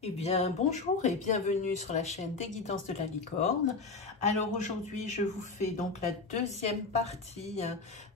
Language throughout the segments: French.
Eh bien, bonjour et bienvenue sur la chaîne des guidances de la licorne. Alors aujourd'hui, je vous fais donc la deuxième partie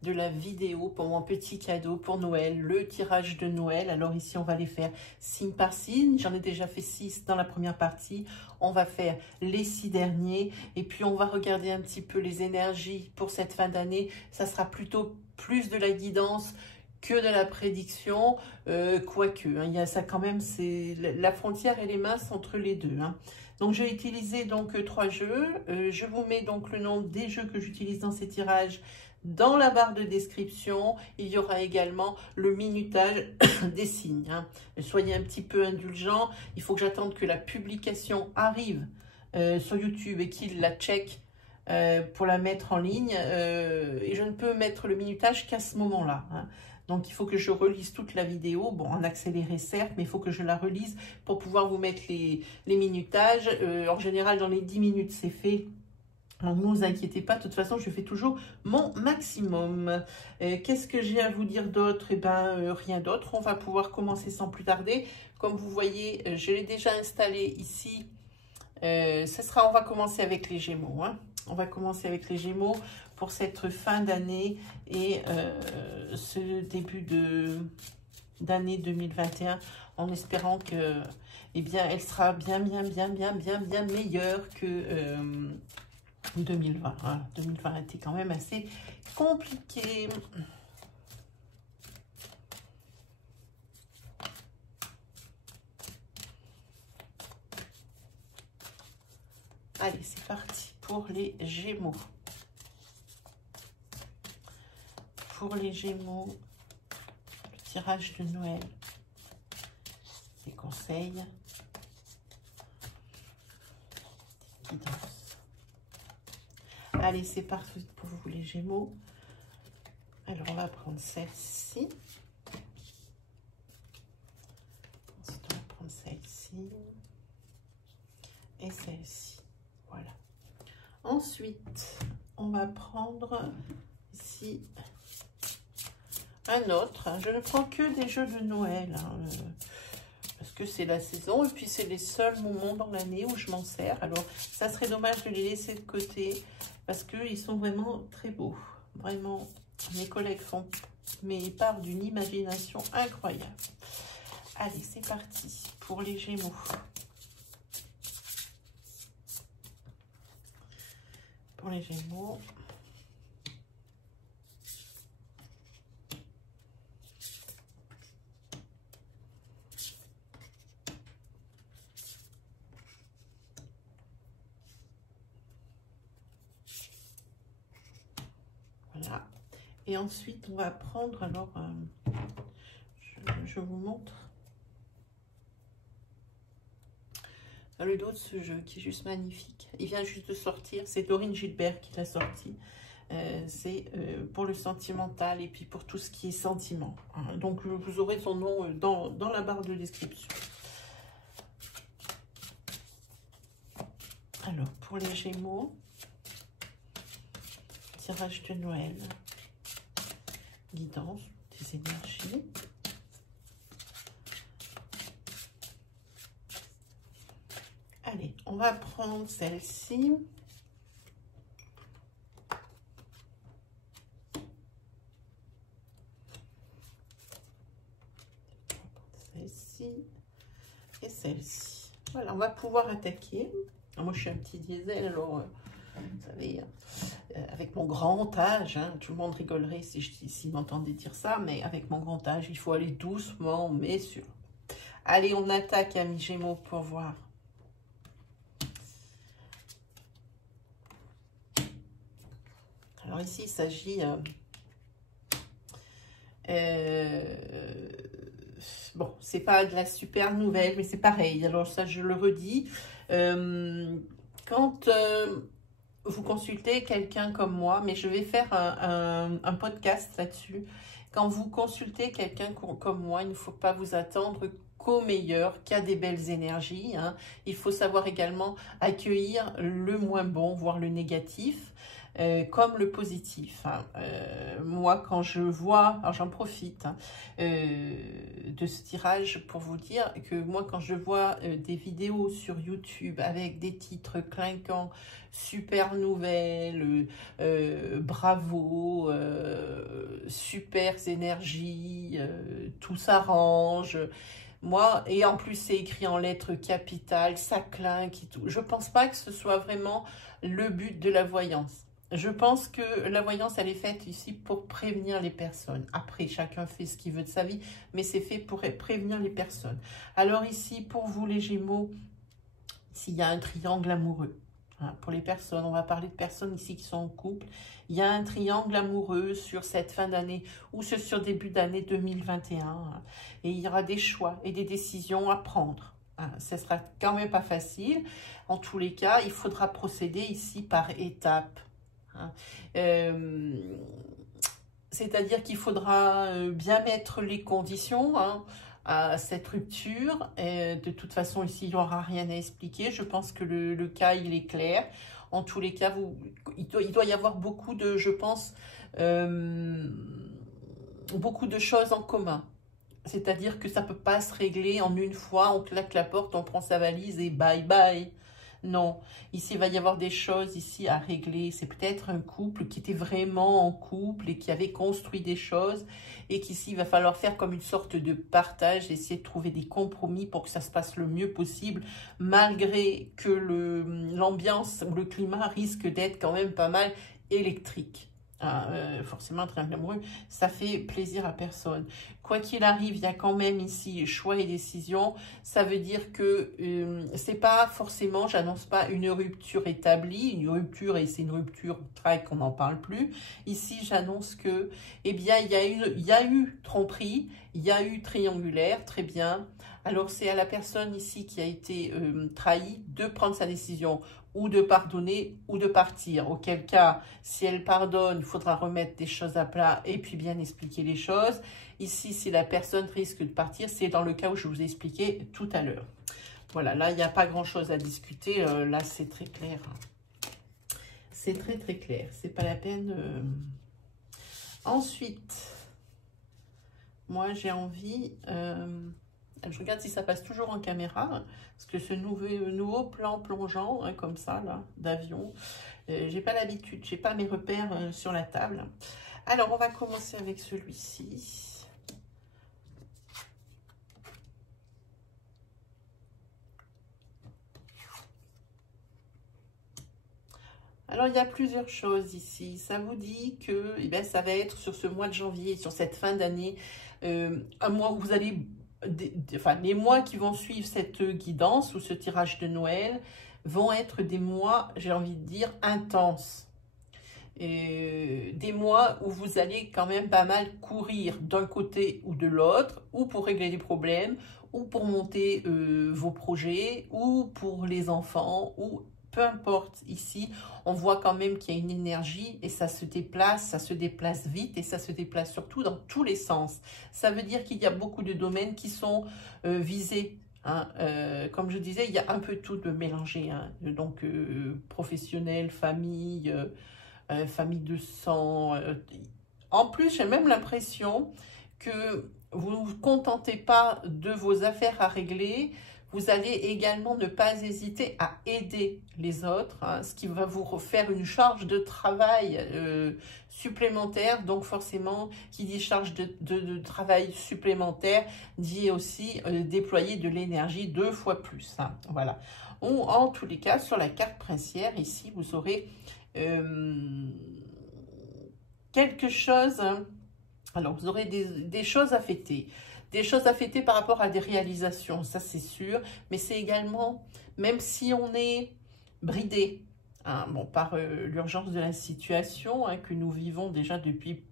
de la vidéo pour mon petit cadeau pour Noël, le tirage de Noël. Alors ici, on va les faire signe par signe. J'en ai déjà fait 6 dans la première partie. On va faire les 6 derniers et puis on va regarder un petit peu les énergies pour cette fin d'année. Ça sera plutôt plus de la guidance que de la prédiction, quoique, hein, il y a ça quand même, c'est la frontière et les minces entre les deux. Hein. Donc j'ai utilisé donc 3 jeux, je vous mets donc le nom des jeux que j'utilise dans ces tirages dans la barre de description. Il y aura également le minutage des signes. Hein. Soyez un petit peu indulgents, il faut que j'attende que la publication arrive sur YouTube et qu'il la check pour la mettre en ligne, et je ne peux mettre le minutage qu'à ce moment-là. Hein. Donc, il faut que je relise toute la vidéo, bon, en accéléré certes, mais il faut que je la relise pour pouvoir vous mettre les minutages. En général, dans les 10 minutes, c'est fait. Donc, ne vous inquiétez pas, de toute façon, je fais toujours mon maximum. Qu'est-ce que j'ai à vous dire d'autre? Eh bien, rien d'autre. On va pouvoir commencer sans plus tarder. Comme vous voyez, je l'ai déjà installé ici. On va commencer avec les Gémeaux. Hein. On va commencer avec les Gémeaux pour cette fin d'année et ce début d'année 2021, en espérant que, eh bien, elle sera bien meilleure que 2020. Hein. 2020 a été quand même assez compliqué. Allez, c'est parti pour les Gémeaux. Pour les Gémeaux, le tirage de Noël, des conseils, des guidances. Allez, c'est parti pour vous les Gémeaux. Alors, on va prendre celle-ci. Ensuite, on va prendre celle-ci. Et celle-ci. Voilà. Ensuite, on va prendre ici un autre. Je ne prends que des jeux de Noël, hein, parce que c'est la saison et puis c'est les seuls moments dans l'année où je m'en sers. Alors, ça serait dommage de les laisser de côté parce qu'ils sont vraiment très beaux. Vraiment, mes collègues font part d'une imagination incroyable. Allez, c'est parti pour les Gémeaux. Pour les Gémeaux. Voilà. Et ensuite, on va prendre, alors, je vous montre le dos de ce jeu qui est juste magnifique. Il vient juste de sortir, c'est Dorine Gilbert qui l'a sorti. C'est pour le sentimental et puis pour tout ce qui est sentiment. Hein. Donc, vous aurez son nom dans la barre de description. Alors, pour les Gémeaux, tirage de Noël, guidance, des énergies. Allez, on va prendre celle-ci. Celle-ci et celle-ci. Voilà, on va pouvoir attaquer. Alors, moi, je suis un petit diesel, alors, vous savez, avec mon grand âge, hein, tout le monde rigolerait si m'entendait dire ça, mais avec mon grand âge, il faut aller doucement, mais sûr. Allez, on attaque, amis Gémeaux, pour voir. Alors ici, il s'agit... bon, c'est pas de la super nouvelle, mais c'est pareil. Alors ça, je le redis. Quand vous consultez quelqu'un comme moi, mais je vais faire un podcast là-dessus. Quand vous consultez quelqu'un comme moi, il ne faut pas vous attendre qu'au meilleur, qu'à des belles énergies. Hein. Il faut savoir également accueillir le moins bon, voire le négatif. comme le positif. Hein. Moi, quand je vois, alors j'en profite hein, de ce tirage pour vous dire que moi, quand je vois des vidéos sur YouTube avec des titres clinquants, super nouvelles, bravo, super énergie, tout s'arrange. Moi, et en plus c'est écrit en lettres capitales, ça clinque et tout. Je pense pas que ce soit vraiment le but de la voyance. Je pense que la voyance, elle est faite ici pour prévenir les personnes. Après, chacun fait ce qu'il veut de sa vie, mais c'est fait pour prévenir les personnes. Alors ici, pour vous les Gémeaux, s'il y a un triangle amoureux, hein, pour les personnes, on va parler de personnes ici qui sont en couple, il y a un triangle amoureux sur cette fin d'année ou sur début d'année 2021, hein, et il y aura des choix et des décisions à prendre. Hein, ce sera quand même pas facile. En tous les cas, il faudra procéder ici par étapes. Hein. C'est-à-dire qu'il faudra bien mettre les conditions hein, à cette rupture. Et de toute façon, ici, il n'y aura rien à expliquer. Je pense que le cas, il est clair. En tous les cas, il doit y avoir beaucoup de, je pense, beaucoup de choses en commun. C'est-à-dire que ça ne peut pas se régler en une fois, on claque la porte, on prend sa valise et bye bye. Non, ici, il va y avoir des choses ici à régler. C'est peut-être un couple qui était vraiment en couple et qui avait construit des choses et qu'ici, il va falloir faire comme une sorte de partage, essayer de trouver des compromis pour que ça se passe le mieux possible, malgré que l'ambiance ou le climat risque d'être quand même pas mal électrique. Ah, forcément, un triangle amoureux, ça fait plaisir à personne. Quoi qu'il arrive, il y a quand même ici choix et décision. Ça veut dire que c'est pas forcément, j'annonce pas une rupture établie, une rupture et c'est une rupture très qu'on n'en parle plus. Ici, j'annonce que, eh bien, il y a eu tromperie, il y a eu triangulaire, très bien. Alors, c'est à la personne ici qui a été trahie de prendre sa décision ou de pardonner ou de partir. Auquel cas, si elle pardonne, il faudra remettre des choses à plat et puis bien expliquer les choses. Ici, si la personne risque de partir, c'est dans le cas où je vous ai expliqué tout à l'heure. Voilà, là, il n'y a pas grand-chose à discuter. Là, c'est très clair. C'est très, très clair. C'est pas la peine. Ensuite, moi, j'ai envie... je regarde si ça passe toujours en caméra, hein, parce que ce nouveau plan plongeant, hein, comme ça, là, d'avion, j'ai pas l'habitude, j'ai pas mes repères sur la table. Alors, on va commencer avec celui-ci. Alors, il y a plusieurs choses ici. Ça vous dit que eh ben, ça va être sur ce mois de janvier, sur cette fin d'année, un mois où vous allez... Enfin, les mois qui vont suivre cette guidance ou ce tirage de Noël vont être des mois, j'ai envie de dire, intenses. Des mois où vous allez quand même pas mal courir d'un côté ou de l'autre, ou pour régler des problèmes, ou pour monter vos projets, ou pour les enfants, ou peu importe. Ici, on voit quand même qu'il y a une énergie et ça se déplace vite et ça se déplace surtout dans tous les sens. Ça veut dire qu'il y a beaucoup de domaines qui sont visés. Hein. Comme je disais, il y a un peu tout de mélangé. Hein. Donc, professionnel, famille, famille de sang. En plus, j'ai même l'impression que vous ne vous contentez pas de vos affaires à régler. Vous allez également ne pas hésiter à aider les autres, hein, ce qui va vous faire une charge de travail supplémentaire. Donc forcément, qui dit charge de travail supplémentaire, dit aussi déployer de l'énergie 2 fois plus. Hein, voilà. Ou en tous les cas, sur la carte princière, ici, vous aurez quelque chose... Hein, alors, vous aurez des choses à fêter. Des choses à fêter par rapport à des réalisations, ça c'est sûr. Mais c'est également, même si on est bridé hein, bon, par l'urgence de la situation hein, que nous vivons déjà depuis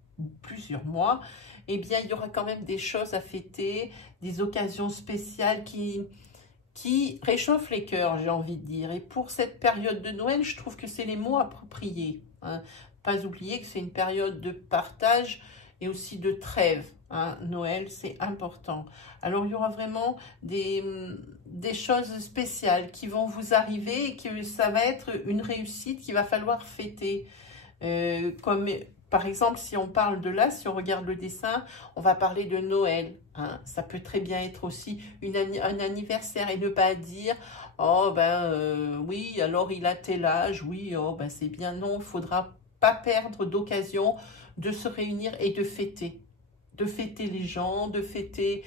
plusieurs mois, eh bien, il y aura quand même des choses à fêter, des occasions spéciales qui réchauffent les cœurs, j'ai envie de dire. Et pour cette période de Noël, je trouve que c'est les mots appropriés. Hein. Pas oublier que c'est une période de partage et aussi de trêve. Hein. Noël, c'est important. Alors, il y aura vraiment des choses spéciales qui vont vous arriver et que ça va être une réussite qu'il va falloir fêter. Comme par exemple, si on parle de là, si on regarde le dessin, on va parler de Noël. Hein. Ça peut très bien être aussi un anniversaire et ne pas dire « Oh, ben oui, alors il a tel âge, oui, oh, ben c'est bien. » Non, il ne faudra pas perdre d'occasion de se réunir et de fêter. De fêter les gens, de fêter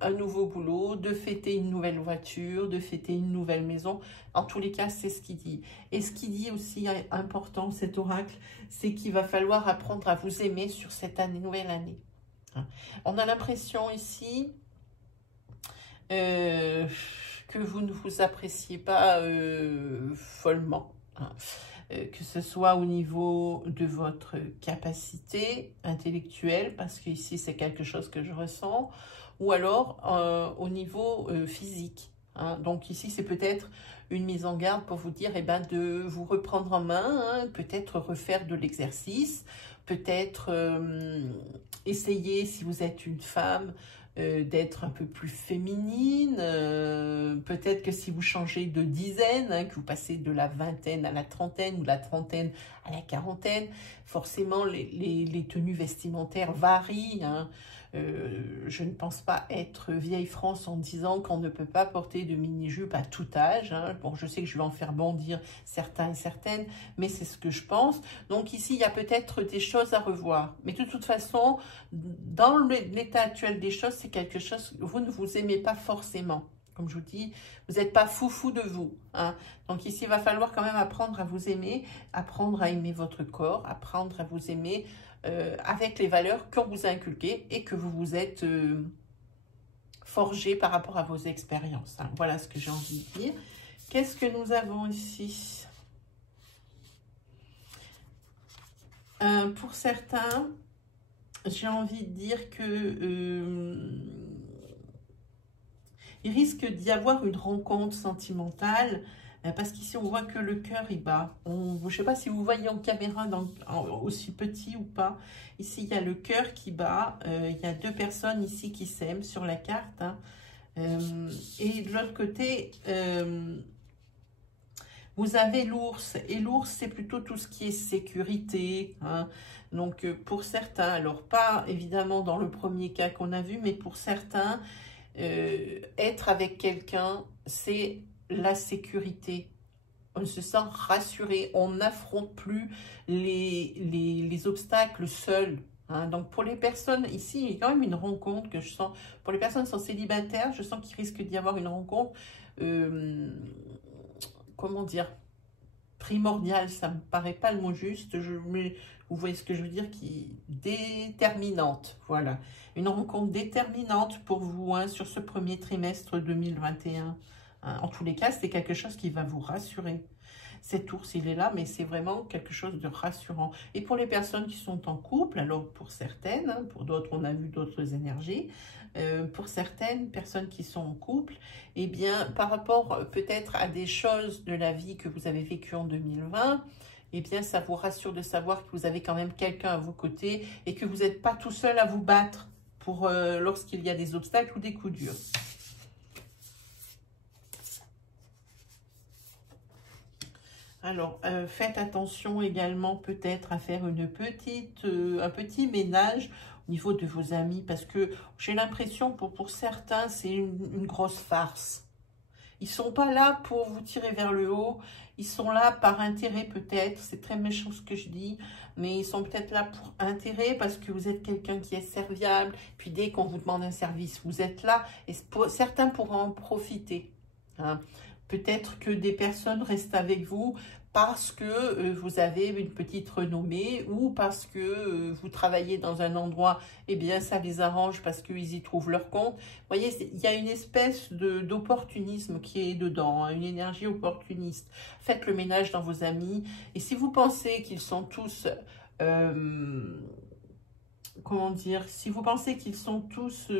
un nouveau boulot, de fêter une nouvelle voiture, de fêter une nouvelle maison. En tous les cas, c'est ce qu'il dit. Et ce qu'il dit aussi, important, cet oracle, c'est qu'il va falloir apprendre à vous aimer sur cette nouvelle année. On a l'impression ici que vous ne vous appréciez pas follement. Que ce soit au niveau de votre capacité intellectuelle, parce qu'ici c'est quelque chose que je ressens, ou alors au niveau physique. Hein. Donc ici c'est peut-être une mise en garde pour vous dire de vous reprendre en main, hein, peut-être refaire de l'exercice, peut-être essayer, si vous êtes une femme, d'être un peu plus féminine, peut-être que si vous changez de dizaine, hein, que vous passez de la vingtaine à la trentaine ou de la trentaine à la quarantaine, forcément les tenues vestimentaires varient. Hein. Je ne pense pas être vieille France en disant qu'on ne peut pas porter de mini-jupe à tout âge. Hein. Bon, je sais que je vais en faire bondir certains et certaines, mais c'est ce que je pense. Donc ici, il y a peut-être des choses à revoir. Mais de toute façon, dans l'état actuel des choses, c'est quelque chose que vous ne vous aimez pas forcément. Comme je vous dis, vous n'êtes pas foufou de vous. Hein. Donc ici, il va falloir quand même apprendre à vous aimer, apprendre à aimer votre corps, apprendre à vous aimer avec les valeurs qu'on vous a inculquées et que vous vous êtes forgé par rapport à vos expériences. Hein. Voilà ce que j'ai envie de dire. Qu'est-ce que nous avons ici? Pour certains, j'ai envie de dire que il risque d'y avoir une rencontre sentimentale, parce qu'ici on voit que le cœur il bat. Je ne sais pas si vous voyez en caméra aussi petit ou pas. Ici il y a le cœur qui bat, il y a deux personnes ici qui s'aiment sur la carte. Hein. Et de l'autre côté, vous avez l'ours, et l'ours c'est plutôt tout ce qui est sécurité. Hein. Donc pour certains, alors pas évidemment dans le premier cas qu'on a vu, mais pour certains, être avec quelqu'un, c'est la sécurité. On se sent rassuré, on n'affronte plus les obstacles seuls. Hein. Donc pour les personnes, ici, il y a quand même une rencontre que je sens. Pour les personnes qui sont célibataires, je sens qu'il risque d'y avoir une rencontre, comment dire, primordiale, ça me paraît pas le mot juste, mais vous voyez ce que je veux dire, qui déterminante, voilà. Une rencontre déterminante pour vous hein, sur ce premier trimestre 2021. Hein. En tous les cas, c'est quelque chose qui va vous rassurer. Cet ours, il est là, mais c'est vraiment quelque chose de rassurant. Et pour les personnes qui sont en couple, alors pour certaines, hein, pour d'autres, on a vu d'autres énergies, pour certaines personnes qui sont en couple, eh bien, par rapport peut-être à des choses de la vie que vous avez vécues en 2020, eh bien, ça vous rassure de savoir que vous avez quand même quelqu'un à vos côtés et que vous n'êtes pas tout seul à vous battre pour lorsqu'il y a des obstacles ou des coups durs. Alors, faites attention également peut-être à faire un petit ménage au niveau de vos amis parce que j'ai l'impression pour certains, c'est une grosse farce. Ils ne sont pas là pour vous tirer vers le haut, ils sont là par intérêt peut-être, c'est très méchant ce que je dis, mais ils sont peut-être là pour intérêt parce que vous êtes quelqu'un qui est serviable, puis dès qu'on vous demande un service, vous êtes là et certains pourront en profiter. Hein. Peut-être que des personnes restent avec vous parce que vous avez une petite renommée ou parce que vous travaillez dans un endroit, eh bien ça les arrange parce qu'ils y trouvent leur compte. Vous voyez, il y a une espèce d'opportunisme qui est dedans, hein, une énergie opportuniste. Faites le ménage dans vos amis et si vous pensez qu'ils sont tous... comment dire, si vous pensez qu'ils sont tous...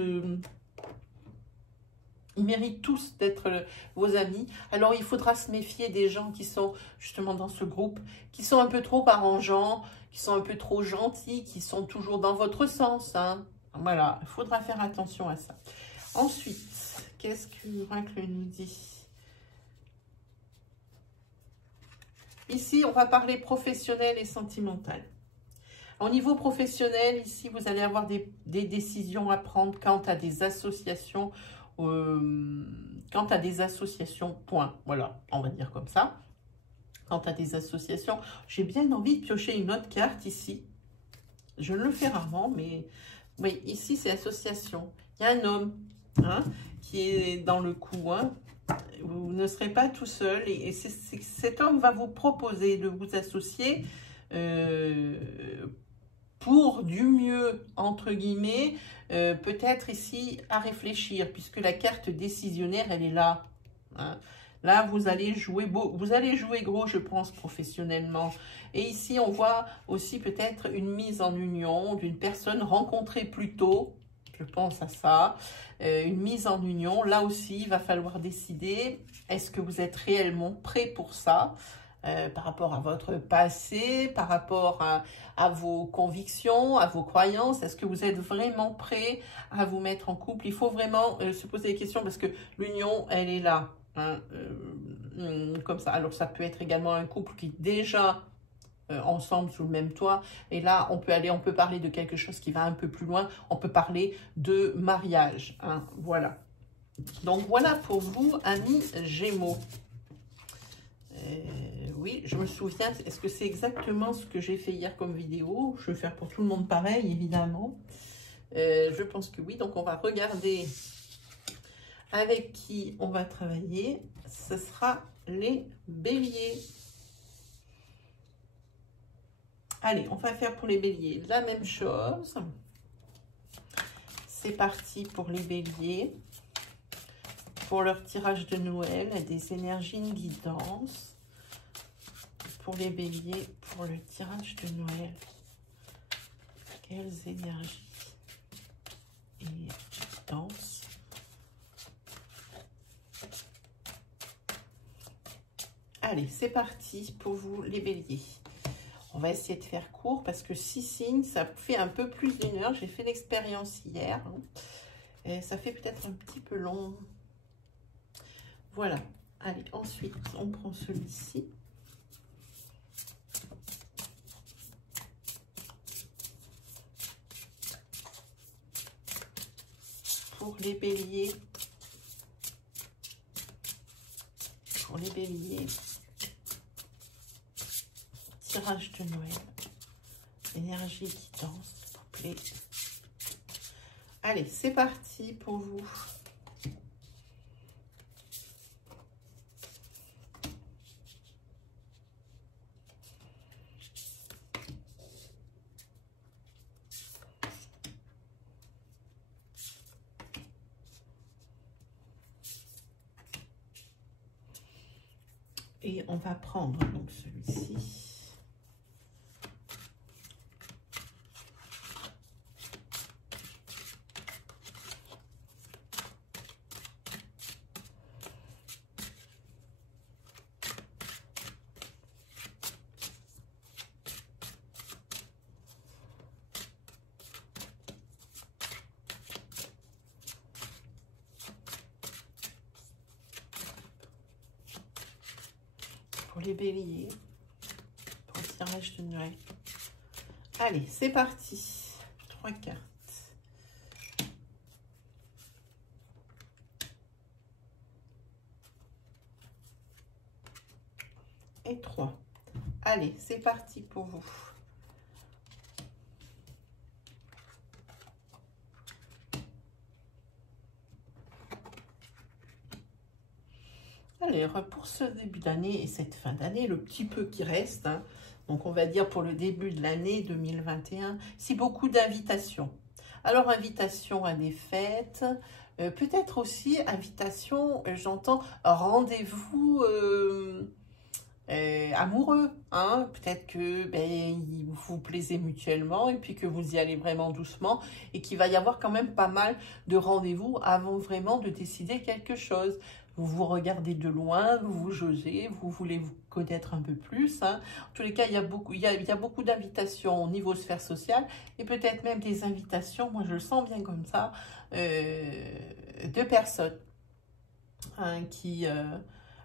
ils méritent tous d'être vos amis. Alors, il faudra se méfier des gens qui sont justement dans ce groupe, qui sont un peu trop arrangeants, qui sont un peu trop gentils, qui sont toujours dans votre sens. Hein. Voilà, il faudra faire attention à ça. Ensuite, qu'est-ce que l'oracle nous dit? Ici, on va parler professionnel et sentimental. Au niveau professionnel, ici, vous allez avoir des décisions à prendre quant à des associations, point. Voilà, on va dire comme ça. Quant à des associations, j'ai bien envie de piocher une autre carte ici. Je le fais rarement, mais oui, ici, c'est association. Il y a un homme hein, qui est dans le coup. Hein. Vous ne serez pas tout seul. Et cet homme va vous proposer de vous associer pour du mieux, entre guillemets, peut-être ici à réfléchir, puisque la carte décisionnaire, elle est là. Hein. Là, vous allez jouer gros, je pense, professionnellement. Et ici, on voit aussi peut-être une mise en union d'une personne rencontrée plus tôt. Je pense à ça. Une mise en union. Là aussi, il va falloir décider. Est-ce que vous êtes réellement prêt pour ça ? Par rapport à votre passé, par rapport à vos convictions, à vos croyances. Est-ce que vous êtes vraiment prêt à vous mettre en couple? Il faut vraiment se poser des questions parce que l'union, elle est là. Hein, comme ça. Alors, ça peut être également un couple qui est déjà ensemble sous le même toit. Et là, on peut parler de quelque chose qui va un peu plus loin. On peut parler de mariage. Hein, voilà. Donc, voilà pour vous, amis Gémeaux. Oui, je me souviens, est-ce que c'est exactement ce que j'ai fait hier comme vidéo? Je vais faire pour tout le monde pareil, évidemment. Je pense que oui, donc on va regarder avec qui on va travailler. Ce sera les béliers. Allez, on va faire pour les béliers la même chose. C'est parti pour les béliers. Pour leur tirage de Noël, des énergies, une guidance. Pour les béliers, pour le tirage de Noël. Quelles énergies et guidance. Allez, c'est parti pour vous les béliers. On va essayer de faire court parce que 6 signes, ça fait un peu plus d'une heure. J'ai fait l'expérience hier. Hein. Et ça fait peut-être un petit peu long. Voilà. Allez, ensuite, on prend celui-ci. Pour les béliers. Pour les béliers. Tirage de Noël. Énergie qui danse, s'il vous plaît. Allez, c'est parti pour vous. Et on va prendre donc celui-ci. Pour les béliers, pour le tirage de Noël. Allez, c'est parti. 3 cartes. Et 3. Allez, c'est parti pour vous. Alors, pour ce début d'année et cette fin d'année, le petit peu qui reste, hein, donc on va dire pour le début de l'année 2021, c'est beaucoup d'invitations. Alors, invitation à des fêtes, peut-être aussi invitation, j'entends, rendez-vous amoureux. Hein, peut-être que vous vous plaisez mutuellement et puis que vous y allez vraiment doucement et qu'il va y avoir quand même pas mal de rendez-vous avant vraiment de décider quelque chose. Vous vous regardez de loin, vous vous jaugez, vous voulez vous connaître un peu plus. Hein. En tous les cas, il y a beaucoup d'invitations au niveau sphère sociale et peut-être même des invitations, moi je le sens bien comme ça, de personnes hein, qui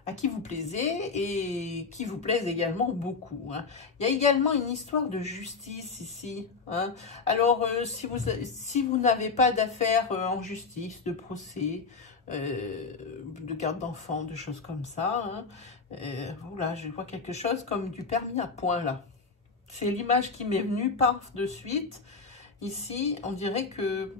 à qui vous plaisez et qui vous plaisent également beaucoup. Hein. Il y a également une histoire de justice ici. Hein. Alors, si vous n'avez pas d'affaires en justice, de procès, de garde d'enfants, de choses comme ça, hein, voilà, je vois quelque chose comme du permis à point là. C'est l'image qui m'est venue par de suite. Ici, on dirait que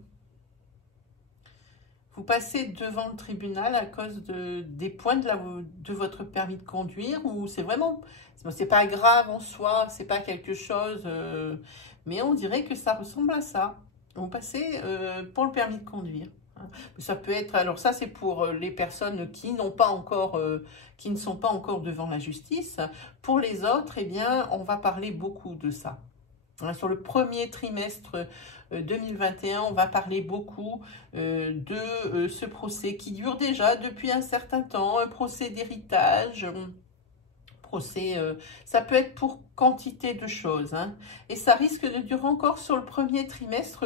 vous passez devant le tribunal à cause des points de votre permis de conduire, ou c'est vraiment, c'est pas grave en soi, c'est pas quelque chose, mais on dirait que ça ressemble à ça. Vous passez pour le permis de conduire. Hein. Ça peut être, alors ça c'est pour les personnes qui n'ont pas encore, qui ne sont pas encore devant la justice. Pour les autres, eh bien, on va parler beaucoup de ça. Sur le premier trimestre 2021, on va parler beaucoup de ce procès qui dure déjà depuis un certain temps, un procès d'héritage, procès, ça peut être pour quantité de choses, hein, et ça risque de durer encore sur le premier trimestre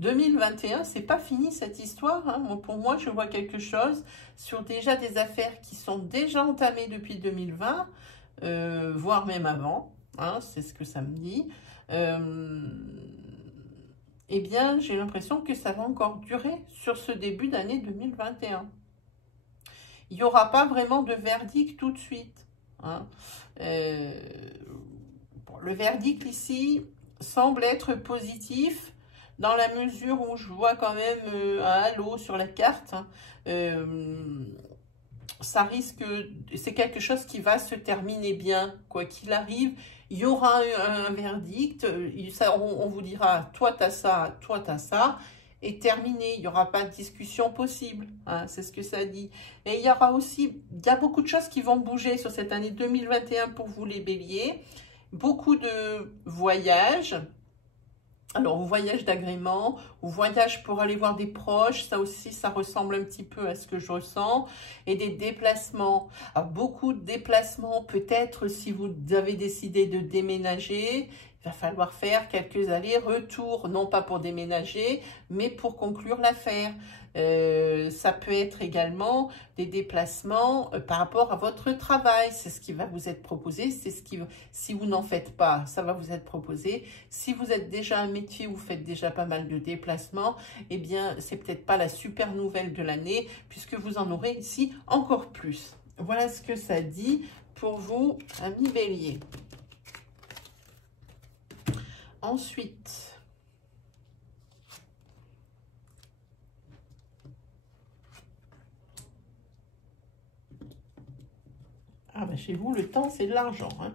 2021, c'est pas fini cette histoire, hein. Pour moi, je vois quelque chose sur déjà des affaires qui sont déjà entamées depuis 2020, voire même avant, hein, c'est ce que ça me dit. Eh bien, j'ai l'impression que ça va encore durer sur ce début d'année 2021. Il n'y aura pas vraiment de verdict tout de suite. Hein. Bon, le verdict ici semble être positif dans la mesure où je vois quand même un halo sur la carte. Hein. Ça risque, c'est quelque chose qui va se terminer bien, quoi qu'il arrive. Il y aura un verdict, on vous dira, toi t'as ça, toi t'as ça, et terminé. Il n'y aura pas de discussion possible, hein, c'est ce que ça dit. Et il y aura aussi, il y a beaucoup de choses qui vont bouger sur cette année 2021 pour vous les béliers. Beaucoup de voyages. Alors, ou voyage d'agrément, ou voyage pour aller voir des proches, ça aussi, ça ressemble un petit peu à ce que je ressens. Et des déplacements. Alors, beaucoup de déplacements, peut-être si vous avez décidé de déménager, il va falloir faire quelques allers-retours, non pas pour déménager, mais pour conclure l'affaire. Ça peut être également des déplacements par rapport à votre travail. C'est ce qui va vous être proposé. C'est ce qui, si vous n'en faites pas, ça va vous être proposé. Si vous êtes déjà un métier où vous faites déjà pas mal de déplacements, eh bien, c'est peut-être pas la super nouvelle de l'année, puisque vous en aurez ici encore plus. Voilà ce que ça dit pour vous, amis Bélier. Ensuite, ah ben chez vous, le temps, c'est de l'argent. Hein.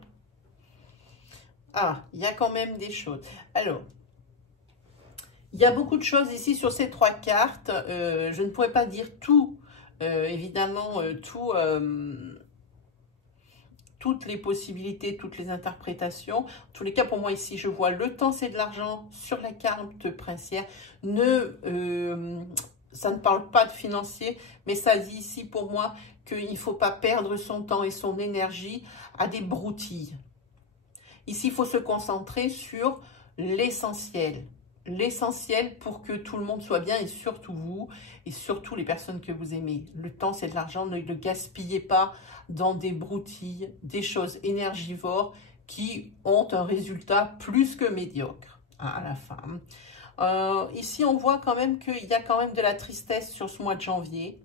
Ah, il y a quand même des choses. Alors, il y a beaucoup de choses ici sur ces trois cartes. Je ne pourrais pas dire tout, évidemment, toutes les possibilités, toutes les interprétations. En tous les cas, pour moi, ici, je vois le temps, c'est de l'argent sur la carte princière. Ça ne parle pas de financier, mais ça dit ici, pour moi, qu'il ne faut pas perdre son temps et son énergie à des broutilles. Ici, il faut se concentrer sur l'essentiel. L'essentiel pour que tout le monde soit bien, et surtout vous, et surtout les personnes que vous aimez. Le temps, c'est de l'argent, ne le gaspillez pas dans des broutilles, des choses énergivores qui ont un résultat plus que médiocre à la fin. Ici, on voit quand même qu'il y a quand même de la tristesse sur ce mois de janvier.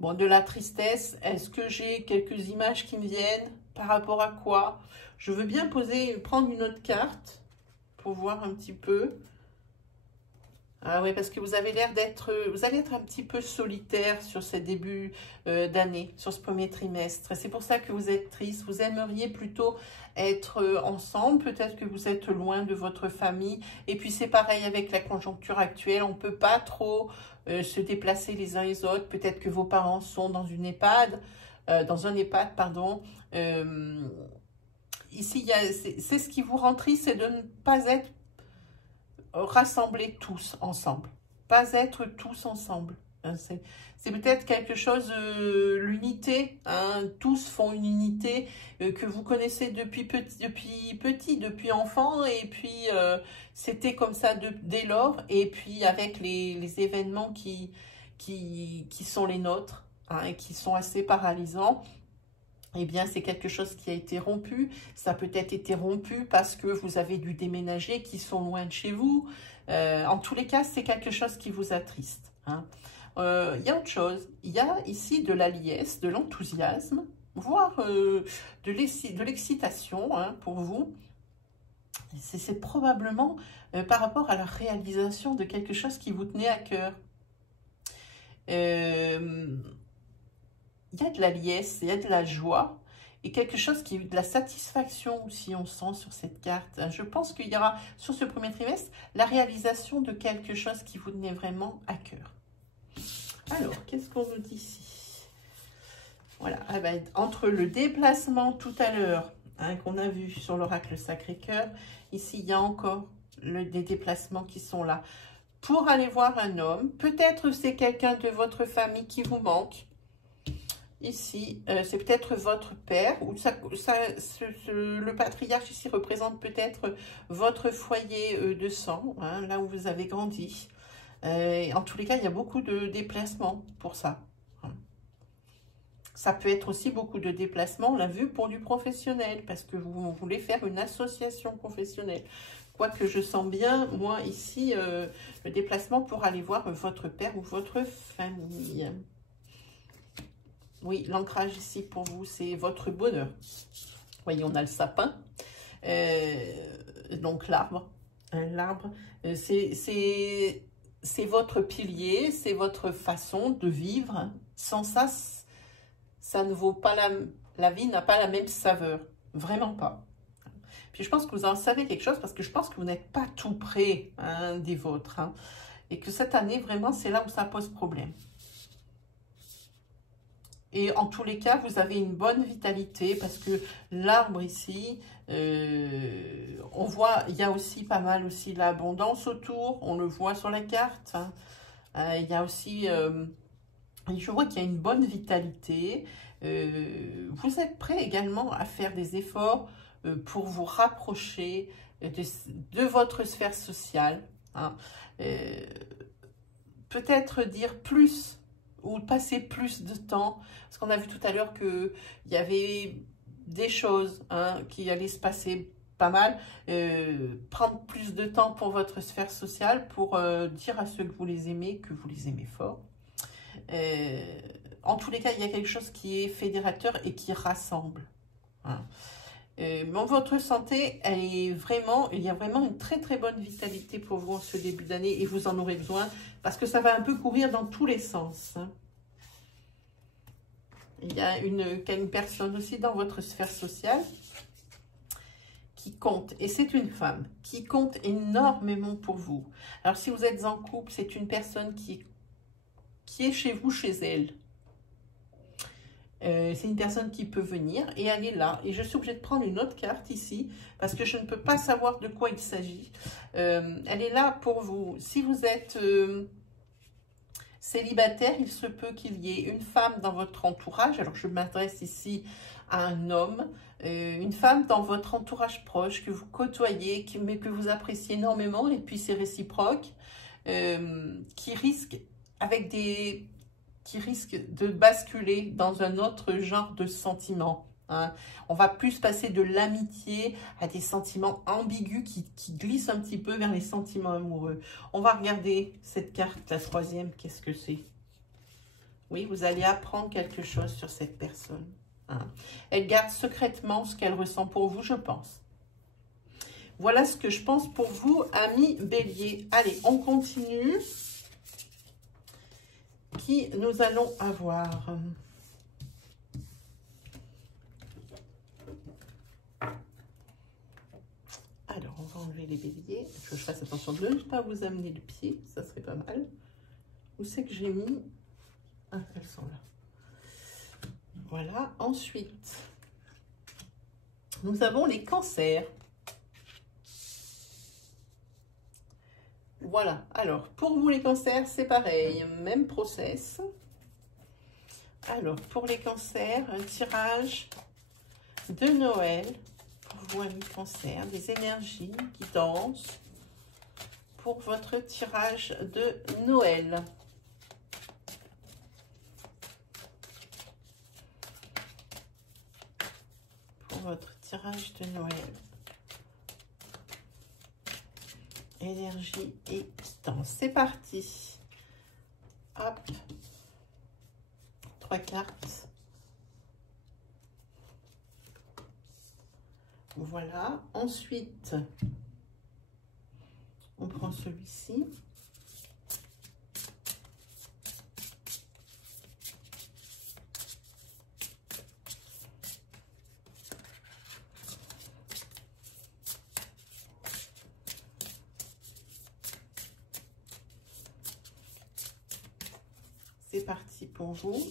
Bon, de la tristesse, est-ce que j'ai quelques images qui me viennent? Par rapport à quoi? Je veux bien prendre une autre carte pour voir un petit peu. Ah oui, parce que vous avez l'air d'être, vous allez être un petit peu solitaire sur ce début d'année, sur ce premier trimestre. C'est pour ça que vous êtes triste. Vous aimeriez plutôt être ensemble. Peut-être que vous êtes loin de votre famille. Et puis c'est pareil avec la conjoncture actuelle. On ne peut pas trop se déplacer les uns les autres. Peut-être que vos parents sont dans une EHPAD, dans un EHPAD, pardon. Ici, c'est ce qui vous rend triste, c'est de ne pas être rassemblés tous ensemble. Pas être tous ensemble. Hein, c'est peut-être quelque chose, l'unité, hein, tous font une unité que vous connaissez depuis enfant, et puis c'était comme ça dès lors, et puis avec les événements qui sont les nôtres, hein, et qui sont assez paralysants, eh bien, c'est quelque chose qui a été rompu. Ça peut être été rompu parce que vous avez dû déménager, qui sont loin de chez vous. En tous les cas, c'est quelque chose qui vous attriste, hein. Il y a autre chose. Il y a ici de la liesse, de l'enthousiasme, voire de l'excitation, hein, pour vous. C'est probablement par rapport à la réalisation de quelque chose qui vous tenait à cœur. Il y a de la liesse, il y a de la joie et quelque chose qui est de la satisfaction aussi, on sent sur cette carte. Je pense qu'il y aura sur ce premier trimestre la réalisation de quelque chose qui vous tenait vraiment à cœur. Alors, qu'est-ce qu'on nous dit ici? Voilà, ah ben, entre le déplacement tout à l'heure, hein, qu'on a vu sur l'oracle Sacré-Cœur, ici il y a encore des déplacements qui sont là. Pour aller voir un homme, peut-être c'est quelqu'un de votre famille qui vous manque. Ici, c'est peut-être votre père, ou le patriarche ici représente peut-être votre foyer de sang, hein, là où vous avez grandi. En tous les cas, il y a beaucoup de déplacements pour ça. Ça peut être aussi beaucoup de déplacements, on l'a vu, pour du professionnel, parce que vous voulez faire une association professionnelle. Quoique je sens bien, moi, ici, le déplacement pour aller voir votre père ou votre famille. Oui, l'ancrage ici pour vous, c'est votre bonheur. Vous voyez, on a le sapin, donc l'arbre. L'arbre, c'est votre pilier, c'est votre façon de vivre. Sans ça, ça ne vaut pas la vie n'a pas la même saveur. Vraiment pas. Puis je pense que vous en savez quelque chose parce que je pense que vous n'êtes pas tout près, hein, des vôtres. Hein, et que cette année, vraiment, c'est là où ça pose problème. Et en tous les cas, vous avez une bonne vitalité parce que l'arbre ici, on voit, il y a aussi pas mal aussi l'abondance autour. On le voit sur la carte. Hein. Il y a aussi, je vois qu'il y a une bonne vitalité. Vous êtes prêt également à faire des efforts pour vous rapprocher de votre sphère sociale. Hein. Peut-être dire plus ou passer plus de temps, parce qu'on a vu tout à l'heure qu'il y avait des choses, hein, qui allaient se passer pas mal, prendre plus de temps pour votre sphère sociale, pour dire à ceux que vous les aimez fort. En tous les cas, il y a quelque chose qui est fédérateur et qui rassemble. Hein. Mais votre santé, il y a vraiment une très très bonne vitalité pour vous en ce début d'année et vous en aurez besoin parce que ça va un peu courir dans tous les sens. Hein. Il y a une personne aussi dans votre sphère sociale qui compte, et c'est une femme, qui compte énormément pour vous. Alors si vous êtes en couple, c'est une personne qui est chez vous, chez elle. C'est une personne qui peut venir et elle est là. Et je suis obligée de prendre une autre carte ici parce que je ne peux pas savoir de quoi il s'agit. Elle est là pour vous. Si vous êtes célibataire, il se peut qu'il y ait une femme dans votre entourage. Alors, je m'adresse ici à un homme, une femme dans votre entourage proche que vous côtoyez, mais que vous appréciez énormément. Et puis, c'est réciproque, qui risque de basculer dans un autre genre de sentiment. Hein. On va plus passer de l'amitié à des sentiments ambigus qui glissent un petit peu vers les sentiments amoureux. On va regarder cette carte, la troisième, qu'est-ce que c'est? Oui, vous allez apprendre quelque chose sur cette personne. Hein. Elle garde secrètement ce qu'elle ressent pour vous, je pense. Voilà ce que je pense pour vous, amis Bélier. Allez, on continue. Qui nous allons avoir? Alors, on va enlever les béliers. Il faut que je fasse attention de ne pas vous amener le pied. Ça serait pas mal. Où c'est que j'ai mis? Ah, elles sont là. Voilà. Ensuite, nous avons les cancers. Voilà. Alors, pour vous, les cancers, c'est pareil. Même process. Alors, pour les cancers, un tirage de Noël. Pour vous, amis cancers, des énergies qui dansent pour votre tirage de Noël. votre tirage de Noël. Énergie et distance. C'est parti. Hop. 3 cartes. Voilà. Ensuite, on prend celui-ci. C'est parti pour vous.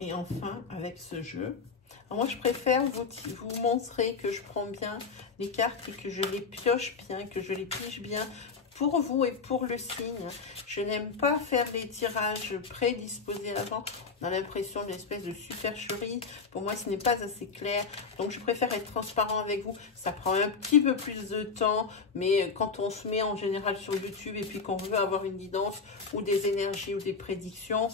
Et enfin, avec ce jeu, alors moi je préfère vous montrer que je prends bien les cartes et que je les pioche bien, que je les pige bien pour vous et pour le signe. Je n'aime pas faire les tirages prédisposés à l'avant. On a l'impression d'une espèce de supercherie. Pour moi, ce n'est pas assez clair. Donc, je préfère être transparent avec vous. Ça prend un petit peu plus de temps. Mais quand on se met en général sur YouTube et puis qu'on veut avoir une guidance ou des énergies ou des prédictions,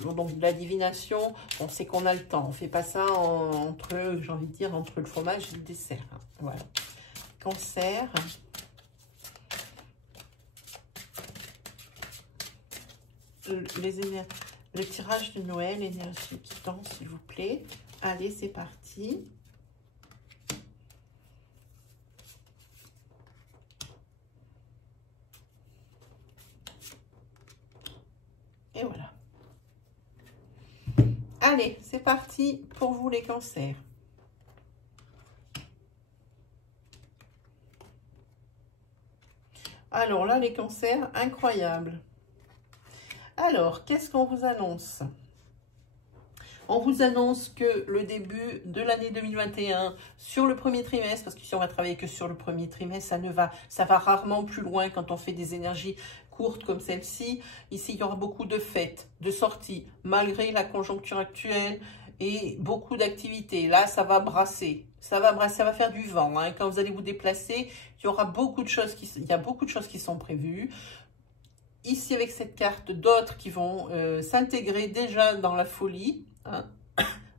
donc de la divination, on sait qu'on a le temps. On ne fait pas ça entre, j'ai envie de dire, entre le fromage et le dessert. Voilà. Cancer. Le tirage de Noël, énergie qui danse, s'il vous plaît. Allez, c'est parti. Et voilà. Allez, c'est parti pour vous les cancers. Alors là, les cancers, incroyables. Alors, qu'est-ce qu'on vous annonce? On vous annonce que le début de l'année 2021, sur le premier trimestre, parce que si on va travailler que sur le premier trimestre, ça va rarement plus loin quand on fait des énergies courtes comme celle-ci. Ici, il y aura beaucoup de fêtes, de sorties, malgré la conjoncture actuelle et beaucoup d'activités. Là, ça va brasser. Ça va brasser, ça va faire du vent. Hein. Quand vous allez vous déplacer, il y aura beaucoup de choses il y a beaucoup de choses qui sont prévues. Ici, avec cette carte, d'autres qui vont s'intégrer déjà dans la folie, hein,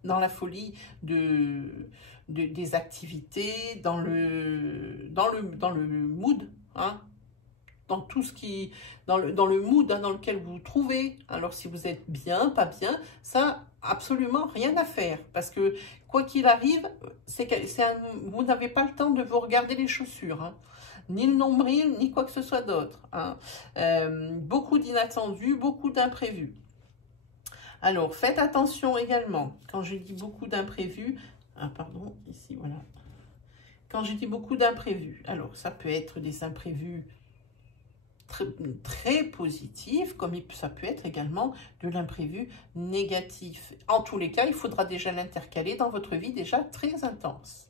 dans la folie des activités, dans le mood, hein, dans tout ce qui, dans le mood hein, dans lequel vous vous trouvez. Alors, si vous êtes bien, pas bien, ça, absolument rien à faire. Parce que, quoi qu'il arrive, vous n'avez pas le temps de vous regarder les chaussures, hein. Ni le nombril, ni quoi que ce soit d'autre. Hein. Beaucoup d'inattendus, beaucoup d'imprévus. Alors, faites attention également. Quand je dis beaucoup d'imprévus, ah pardon, ici, voilà. Quand je dis beaucoup d'imprévus, alors ça peut être des imprévus très positifs, comme ça peut être également de l'imprévu négatif. En tous les cas, il faudra déjà l'intercaler dans votre vie déjà très intense.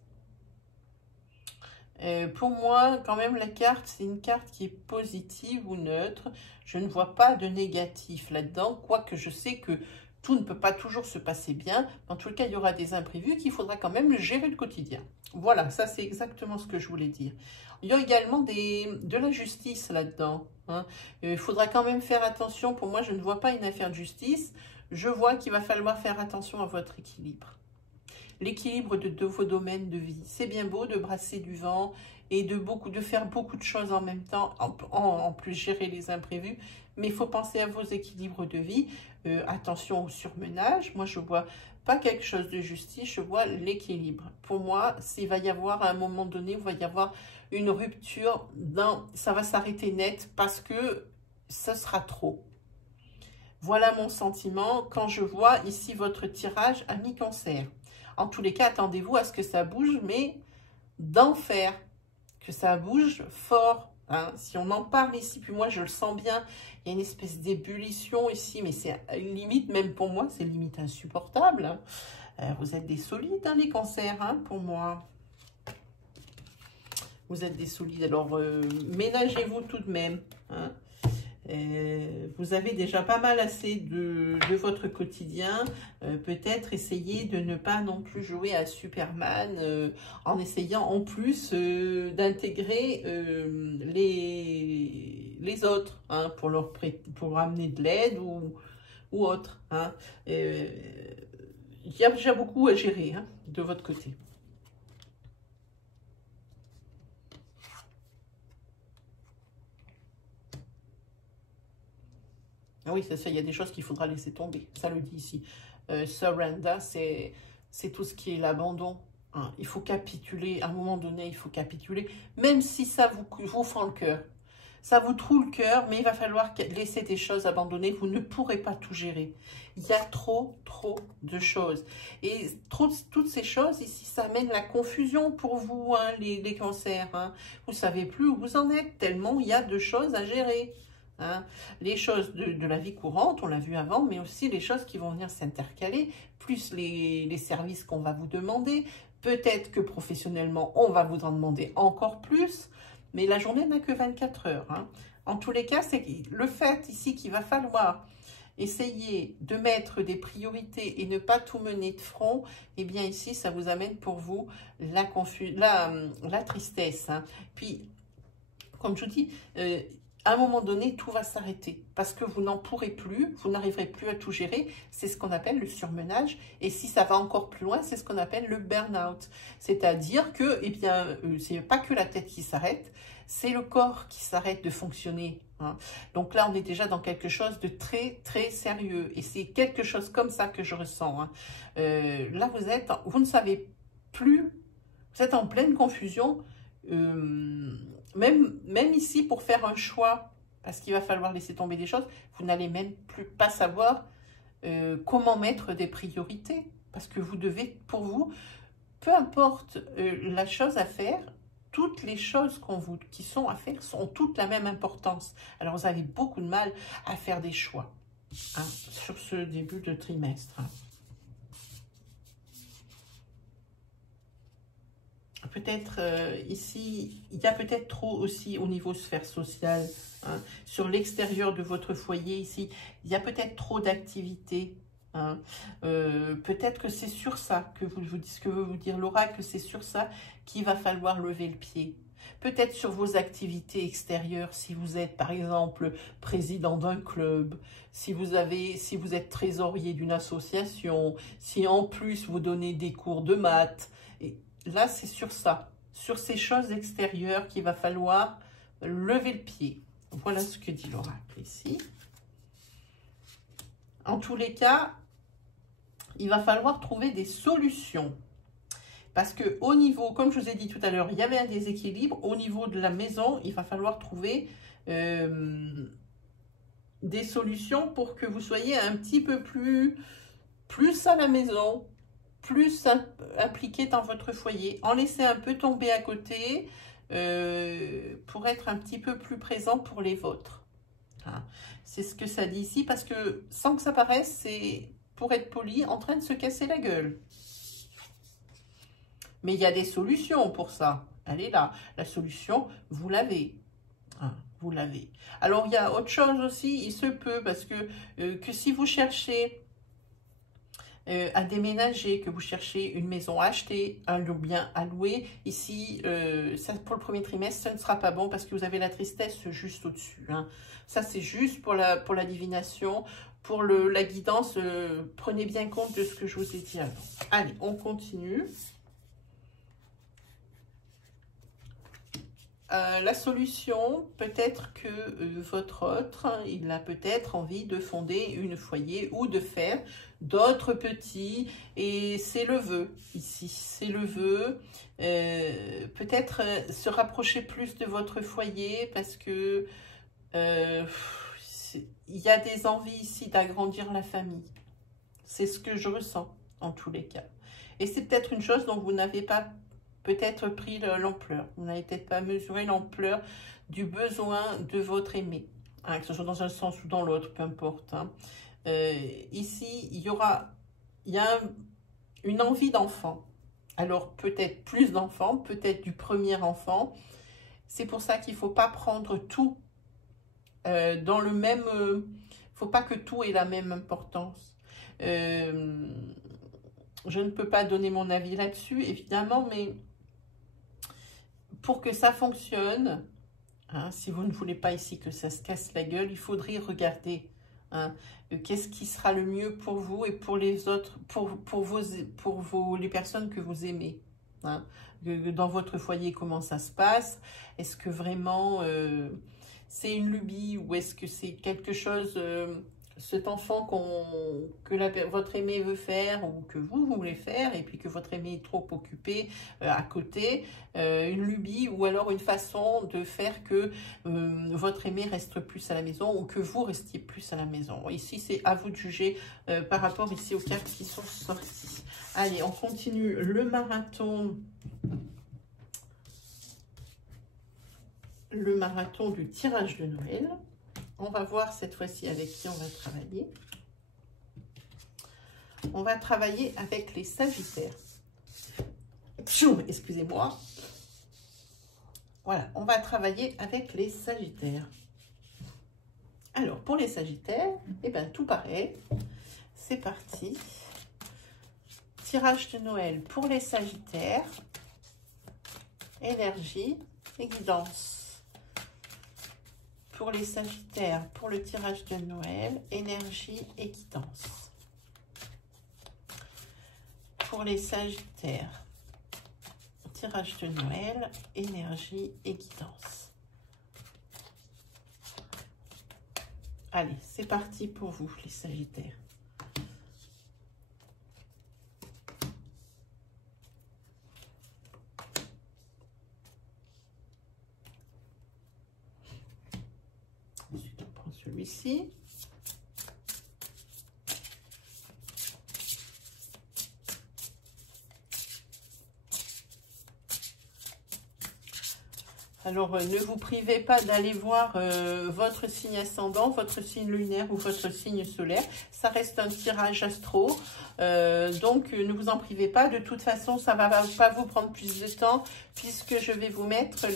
Pour moi, quand même, la carte, c'est une carte qui est positive ou neutre. Je ne vois pas de négatif là-dedans, quoique je sais que tout ne peut pas toujours se passer bien. En tout cas, il y aura des imprévus qu'il faudra quand même gérer le quotidien. Voilà, ça c'est exactement ce que je voulais dire. Il y a également de la justice là-dedans. Hein. Il faudra quand même faire attention. Pour moi, je ne vois pas une affaire de justice. Je vois qu'il va falloir faire attention à votre équilibre. L'équilibre de vos domaines de vie. C'est bien beau de brasser du vent et de faire beaucoup de choses en même temps, en plus gérer les imprévus, mais il faut penser à vos équilibres de vie. Attention au surmenage. Moi, je vois pas quelque chose de justice, je vois l'équilibre. Pour moi, s'il va y avoir à un moment donné, il va y avoir une rupture, ça va s'arrêter net parce que ce sera trop. Voilà mon sentiment quand je vois ici votre tirage à mi-cancer. En tous les cas, attendez-vous à ce que ça bouge, mais d'enfer, que ça bouge fort. Hein. Si on en parle ici, puis moi je le sens bien, il y a une espèce d'ébullition ici, mais c'est limite, même pour moi, c'est limite insupportable. Hein. Vous êtes des solides, hein, les cancers, hein, pour moi. Vous êtes des solides, alors ménagez-vous tout de même. Hein. Vous avez déjà pas mal assez de votre quotidien. Peut-être essayer de ne pas non plus jouer à Superman en essayant en plus d'intégrer les autres hein, pour amener de l'aide ou autre. Hein. Il y a déjà beaucoup à gérer hein, de votre côté. Ah oui, c'est ça, il y a des choses qu'il faudra laisser tomber. Ça le dit ici. Surrender, c'est tout ce qui est l'abandon. Hein. Il faut capituler. À un moment donné, il faut capituler. Même si ça vous fend le cœur. Ça vous troue le cœur, mais il va falloir laisser des choses abandonnées. Vous ne pourrez pas tout gérer. Il y a trop de choses. Et toutes ces choses, ici, ça amène la confusion pour vous, hein, les cancers. Hein. Vous ne savez plus où vous en êtes, tellement il y a de choses à gérer. Hein. Les choses de la vie courante, on l'a vu avant, mais aussi les choses qui vont venir s'intercaler, plus les services qu'on va vous demander. Peut-être que professionnellement, on va vous en demander encore plus, mais la journée n'a que 24 heures. Hein. En tous les cas, c'est le fait ici qu'il va falloir essayer de mettre des priorités et ne pas tout mener de front, eh bien ici, ça vous amène pour vous la tristesse. Hein. Puis, comme je vous dis, à un moment donné, tout va s'arrêter parce que vous n'en pourrez plus, vous n'arriverez plus à tout gérer. C'est ce qu'on appelle le surmenage. Et si ça va encore plus loin, c'est ce qu'on appelle le burn-out. C'est-à-dire que, eh bien, c'est pas que la tête qui s'arrête, c'est le corps qui s'arrête de fonctionner. Hein. Donc là, on est déjà dans quelque chose de très sérieux. Et c'est quelque chose comme ça que je ressens. Hein. Là, vous ne savez plus, vous êtes en pleine confusion. Même ici, pour faire un choix, parce qu'il va falloir laisser tomber des choses, vous n'allez même plus pas savoir comment mettre des priorités. Parce que vous devez, pour vous, peu importe la chose à faire, toutes les choses qui sont à faire ont toutes la même importance. Alors, vous avez beaucoup de mal à faire des choix hein, sur ce début de trimestre. Hein. Peut-être ici, il y a peut-être trop aussi au niveau sphère sociale. Hein. Sur l'extérieur de votre foyer ici, il y a peut-être trop d'activités. Hein. Peut-être que c'est sur ça que ce que veut vous dire l'oracle, c'est sur ça qu'il va falloir lever le pied. Peut-être sur vos activités extérieures, si vous êtes par exemple président d'un club, si vous êtes trésorier d'une association, si en plus vous donnez des cours de maths. Et là, c'est sur ça, sur ces choses extérieures qu'il va falloir lever le pied. Voilà ce que dit l'oracle ici. En tous les cas, il va falloir trouver des solutions. Parce que au niveau, comme je vous ai dit tout à l'heure, il y avait un déséquilibre. Au niveau de la maison, il va falloir trouver des solutions pour que vous soyez un petit peu plus à la maison, plus impliqué dans votre foyer. En laisser un peu tomber à côté pour être un petit peu plus présent pour les vôtres. Hein. C'est ce que ça dit ici parce que sans que ça paraisse, c'est, pour être poli, en train de se casser la gueule. Mais il y a des solutions pour ça. Elle est là. La solution, vous l'avez. Hein, vous l'avez. Alors, il y a autre chose aussi. Il se peut parce que si vous cherchez à déménager, que vous cherchez une maison à acheter, un bien à louer, ici, ça, pour le premier trimestre, ça ne sera pas bon parce que vous avez la tristesse juste au-dessus. Hein. Ça, c'est juste pour la divination. Pour la guidance, prenez bien compte de ce que je vous ai dit avant. Allez, on continue. La solution, peut-être que votre autre, hein, il a peut-être envie de fonder une foyer ou de faire d'autres petits, et c'est le vœu ici, c'est le vœu, peut-être se rapprocher plus de votre foyer parce que il y a des envies ici d'agrandir la famille, c'est ce que je ressens en tous les cas, et c'est peut-être une chose dont vous n'avez pas peut-être pris l'ampleur. Vous n'avez peut-être pas mesuré l'ampleur du besoin de votre aimé. Hein, que ce soit dans un sens ou dans l'autre, peu importe. Hein. Ici, il y a une envie d'enfant. Alors, peut-être plus d'enfants, peut-être du premier enfant. C'est pour ça qu'il ne faut pas prendre tout dans le même... faut pas que tout ait la même importance. Je ne peux pas donner mon avis là-dessus, évidemment, mais pour que ça fonctionne, hein, si vous ne voulez pas ici que ça se casse la gueule, il faudrait regarder hein, qu'est-ce qui sera le mieux pour vous et pour les autres, les personnes que vous aimez. Hein. Dans votre foyer, comment ça se passe? Est-ce que vraiment c'est une lubie ou est-ce que c'est quelque chose, cet enfant votre aimé veut faire ou que vous voulez faire et puis que votre aimé est trop occupé à côté, une lubie ou alors une façon de faire que votre aimé reste plus à la maison ou que vous restiez plus à la maison. Ici, c'est à vous de juger par rapport ici aux cartes qui sont sorties. Allez, on continue le marathon. Le marathon du tirage de Noël. On va voir cette fois-ci avec qui on va travailler. On va travailler avec les Sagittaires. Excusez-moi. Voilà, on va travailler avec les Sagittaires. Alors, pour les Sagittaires, eh bien, tout pareil. C'est parti. Tirage de Noël pour les Sagittaires. Énergie et guidance. Pour les Sagittaires, pour le tirage de Noël, énergie et guidance. Pour les Sagittaires, tirage de Noël, énergie et guidance. Allez, c'est parti pour vous, les Sagittaires. Ensuite, on prend celui-ci. Alors, ne vous privez pas d'aller voir votre signe ascendant, votre signe lunaire ou votre signe solaire. Ça reste un tirage astro. Donc, ne vous en privez pas. De toute façon, ça ne va pas vous prendre plus de temps puisque je vais vous mettre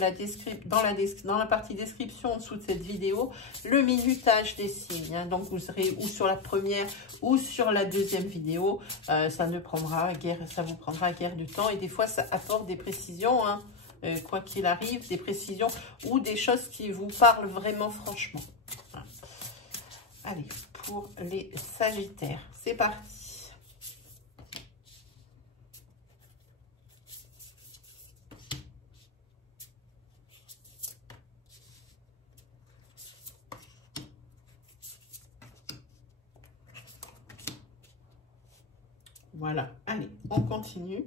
dans la partie description en dessous de cette vidéo le minutage des signes. Hein. Donc, vous serez ou sur la première ou sur la deuxième vidéo. Ça vous prendra guère de temps et des fois, ça apporte des précisions. Hein. Quoi qu'il arrive, des précisions ou des choses qui vous parlent vraiment franchement. Voilà. Allez, pour les Sagittaires, c'est parti. Voilà, allez, on continue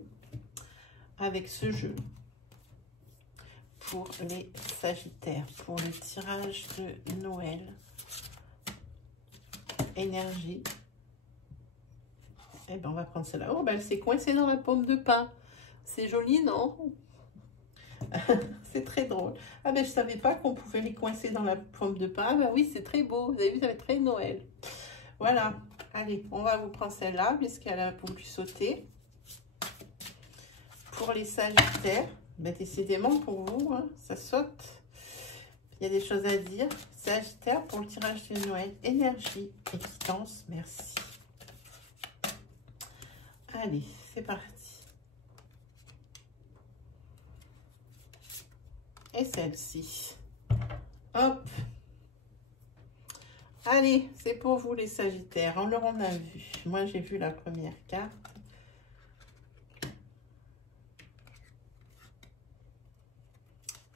avec ce jeu. Pour les Sagittaires, pour le tirage de Noël, énergie. Eh bien, on va prendre celle-là. Oh, ben, elle s'est coincée dans la pomme de pin. C'est joli, non? C'est très drôle. Ah ben, je ne savais pas qu'on pouvait les coincer dans la pomme de pin. Ah ben oui, c'est très beau. Vous avez vu, ça va être très Noël. Voilà. Allez, on va vous prendre celle-là, puisqu'elle a voulu sauter. Pour les Sagittaires, ben, décidément pour vous, hein, ça saute. Il y a des choses à dire. Sagittaire, pour le tirage de Noël, énergie et guidance, merci. Allez, c'est parti. Et celle-ci. Hop. Allez, c'est pour vous les Sagittaires. Alors, on a vu. Moi, j'ai vu la première carte.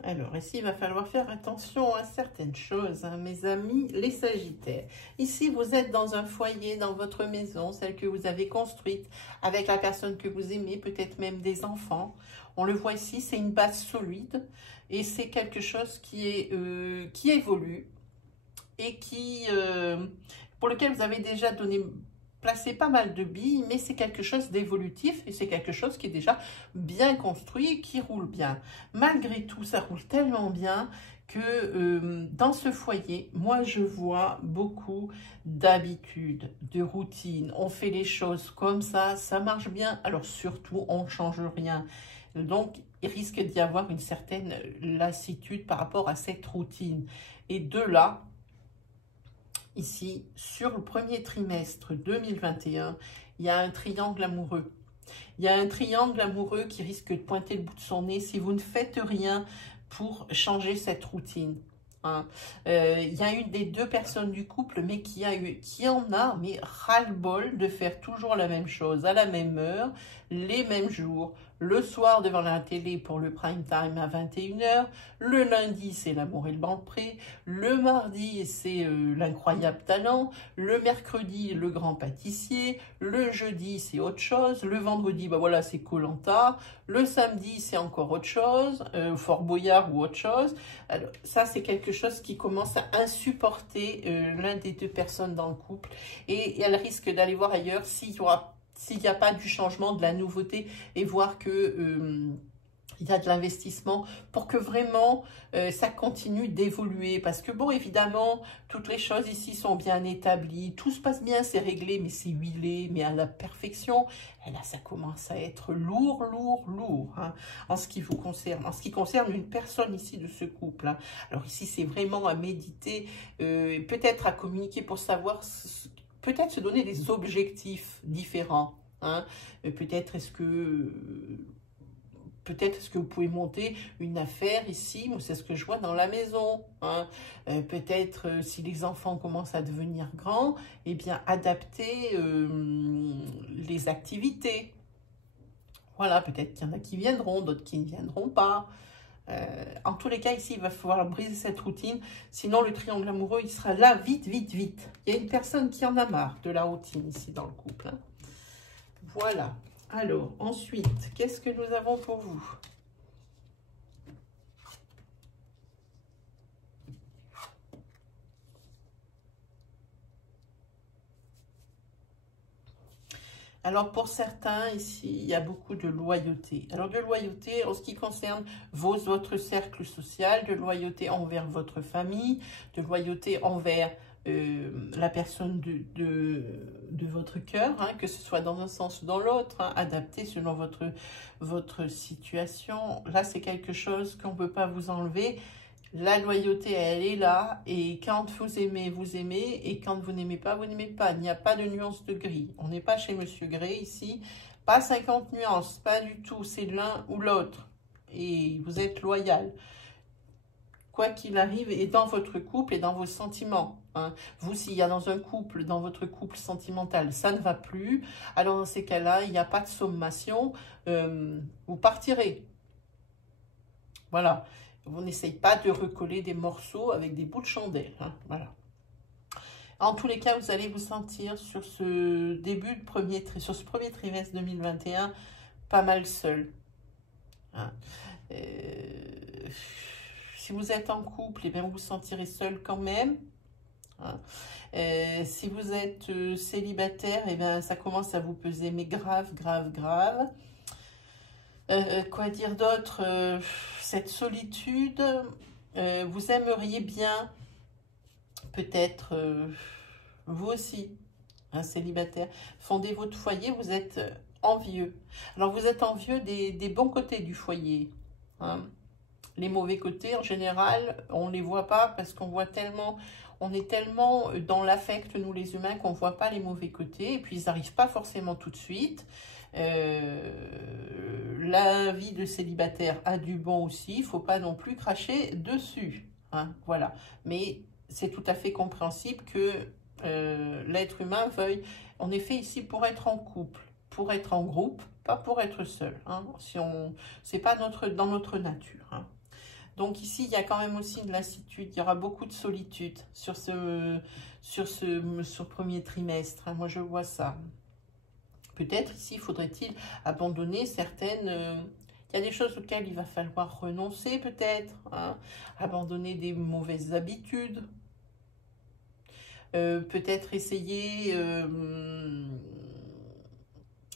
Alors, ici, il va falloir faire attention à certaines choses, hein, mes amis, les Sagittaires. Ici, vous êtes dans un foyer, dans votre maison, celle que vous avez construite, avec la personne que vous aimez, peut-être même des enfants. On le voit ici, c'est une base solide et c'est quelque chose qui évolue et pour lequel vous avez déjà placé pas mal de billes, mais c'est quelque chose d'évolutif et c'est quelque chose qui est déjà bien construit, qui roule bien. Malgré tout, ça roule tellement bien que dans ce foyer, moi, je vois beaucoup d'habitudes, de routines. On fait les choses comme ça marche bien. Alors surtout, on ne change rien. Donc, il risque d'y avoir une certaine lassitude par rapport à cette routine. Et de là, ici, sur le premier trimestre 2021, il y a un triangle amoureux. Il y a un triangle amoureux qui risque de pointer le bout de son nez si vous ne faites rien pour changer cette routine. Hein. Il y a une des deux personnes du couple, mais qui en a, mais ras-le-bol de faire toujours la même chose, à la même heure, les mêmes jours. Le soir devant la télé pour le prime time à 21 h. Le lundi, c'est L'amour et le banc-pré. Le mardi, c'est L'incroyable talent. Le mercredi, Le grand pâtissier. Le jeudi, c'est autre chose. Le vendredi, bah voilà, c'est Koh-Lanta. Le samedi, c'est encore autre chose. Fort Boyard ou autre chose. Alors, ça, c'est quelque chose qui commence à insupporter l'un des deux personnes dans le couple. Et elle risque d'aller voir ailleurs s'il n'y a pas du changement, de la nouveauté, et voir que il y a de l'investissement pour que vraiment ça continue d'évoluer. Parce que bon, évidemment, toutes les choses ici sont bien établies, tout se passe bien, c'est réglé, mais c'est huilé, mais à la perfection. Et là, ça commence à être lourd, hein, en ce qui vous concerne. En ce qui concerne une personne ici de ce couple. Hein. Alors ici, c'est vraiment à méditer, peut-être à communiquer pour savoir... Peut-être se donner des objectifs différents. Hein. Peut-être est-ce que vous pouvez monter une affaire ici, moi c'est ce que je vois dans la maison. Hein. Peut-être si les enfants commencent à devenir grands, eh bien adapter les activités. Voilà, peut-être qu'il y en a qui viendront, d'autres qui ne viendront pas. En tous les cas, ici, il va falloir briser cette routine. Sinon, le triangle amoureux, il sera là vite, vite, vite. Il y a une personne qui en a marre de la routine ici dans le couple. Hein. Voilà. Alors, ensuite, qu'est-ce que nous avons pour vous? Alors, pour certains, ici, il y a beaucoup de loyauté. Alors, de loyauté en ce qui concerne votre cercle social, de loyauté envers votre famille, de loyauté envers la personne de votre cœur, hein, que ce soit dans un sens ou dans l'autre, hein, adapté selon votre situation. Là, c'est quelque chose qu'on ne peut pas vous enlever. La loyauté, elle est là, et quand vous aimez, et quand vous n'aimez pas, vous n'aimez pas. Il n'y a pas de nuance de gris. On n'est pas chez Monsieur Gray ici, pas 50 nuances, pas du tout, c'est l'un ou l'autre. Et vous êtes loyal, quoi qu'il arrive, et dans votre couple et dans vos sentiments. Hein. Vous, s'il y a dans un couple, dans votre couple sentimental, ça ne va plus, alors dans ces cas-là, il n'y a pas de sommation, vous partirez. Voilà. Vous n'essayez pas de recoller des morceaux avec des bouts de chandelle. Hein, voilà. En tous les cas, vous allez vous sentir sur ce sur ce premier trimestre 2021 pas mal seul. Hein. Si vous êtes en couple, eh bien, vous vous sentirez seul quand même. Hein. Si vous êtes célibataire, eh bien, ça commence à vous peser, mais grave, grave, grave. Quoi dire d'autre? Cette solitude, vous aimeriez bien, peut-être, vous aussi, un célibataire, fonder votre foyer, vous êtes envieux. Alors, vous êtes envieux des bons côtés du foyer. Hein. Les mauvais côtés, en général, on ne les voit pas parce qu'on voit tellement... On est tellement dans l'affect, nous les humains, qu'on ne voit pas les mauvais côtés. Et puis, ils n'arrivent pas forcément tout de suite. La vie de célibataire a du bon aussi. Il ne faut pas non plus cracher dessus. Hein, voilà. Mais c'est tout à fait compréhensible que l'être humain veuille... On est fait ici pour être en couple, pour être en groupe, pas pour être seul. Hein, c'est pas dans notre nature. Hein. Donc ici, il y a quand même aussi de lassitude, il y aura beaucoup de solitude sur ce premier trimestre. Hein. Moi, je vois ça. Peut-être ici, faudrait-il abandonner certaines... il y a des choses auxquelles il va falloir renoncer peut-être. Hein. Abandonner des mauvaises habitudes. Peut-être essayer...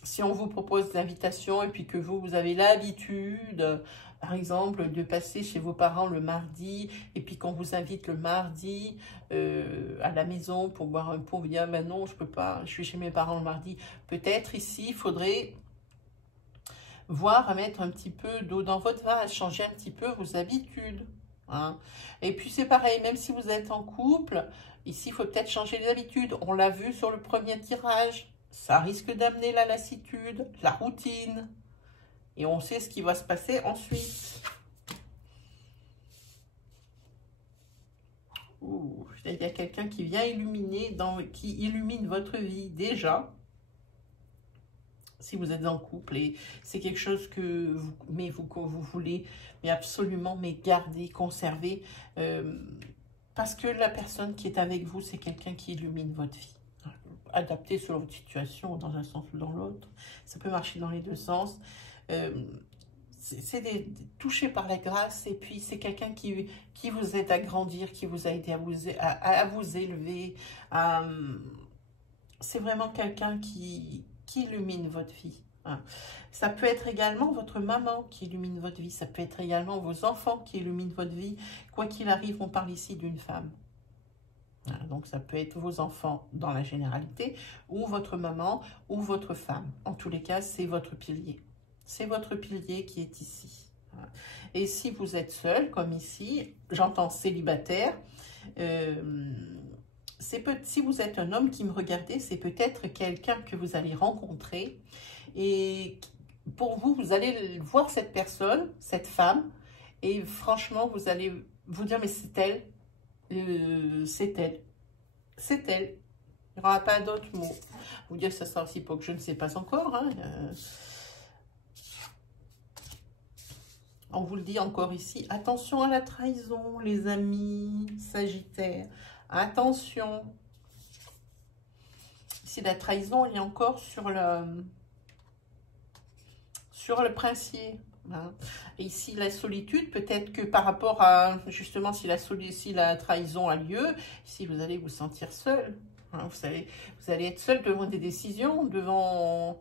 si on vous propose l'invitation et puis que vous avez l'habitude... Par exemple, de passer chez vos parents le mardi, et puis qu'on vous invite le mardi à la maison pour boire un pot, vous dire, ben non, je peux pas, je suis chez mes parents le mardi. Peut-être ici, il faudrait voir à mettre un petit peu d'eau dans votre vase, changer un petit peu vos habitudes. Hein. Et puis c'est pareil, même si vous êtes en couple, ici il faut peut-être changer les habitudes. On l'a vu sur le premier tirage, ça risque d'amener la lassitude, la routine. Et on sait ce qui va se passer ensuite. Ouh, il y a quelqu'un qui vient illuminer, qui illumine votre vie déjà. Si vous êtes en couple et c'est quelque chose que vous voulez mais absolument garder, conserver, parce que la personne qui est avec vous, c'est quelqu'un qui illumine votre vie. Adapté selon votre situation, dans un sens ou dans l'autre. Ça peut marcher dans les deux sens. C'est touché par la grâce et puis c'est quelqu'un qui vous aide à grandir, qui vous a aidé à vous élever. C'est vraiment quelqu'un qui illumine votre vie. Hein. Ça peut être également votre maman qui illumine votre vie. Ça peut être également vos enfants qui illuminent votre vie. Quoi qu'il arrive, on parle ici d'une femme. Donc, ça peut être vos enfants dans la généralité, ou votre maman, ou votre femme. En tous les cas, c'est votre pilier. C'est votre pilier qui est ici. Et si vous êtes seul, comme ici, j'entends célibataire, si vous êtes un homme qui me regardez, c'est peut-être quelqu'un que vous allez rencontrer. Et pour vous, vous allez voir cette personne, cette femme, et franchement, vous allez vous dire, mais c'est elle. C'est elle. C'est elle. Il n'y aura pas d'autre mot. Vous dire que ça sera aussi pour que je ne sais pas encore. Hein. On vous le dit encore ici. Attention à la trahison, les amis Sagittaire. Attention. Ici, la trahison, il y a encore sur le Hein. Et ici, la solitude, peut-être que par rapport à, justement, si la trahison a lieu, ici, vous allez vous sentir seul. Hein. Vous allez être seul devant des décisions, devant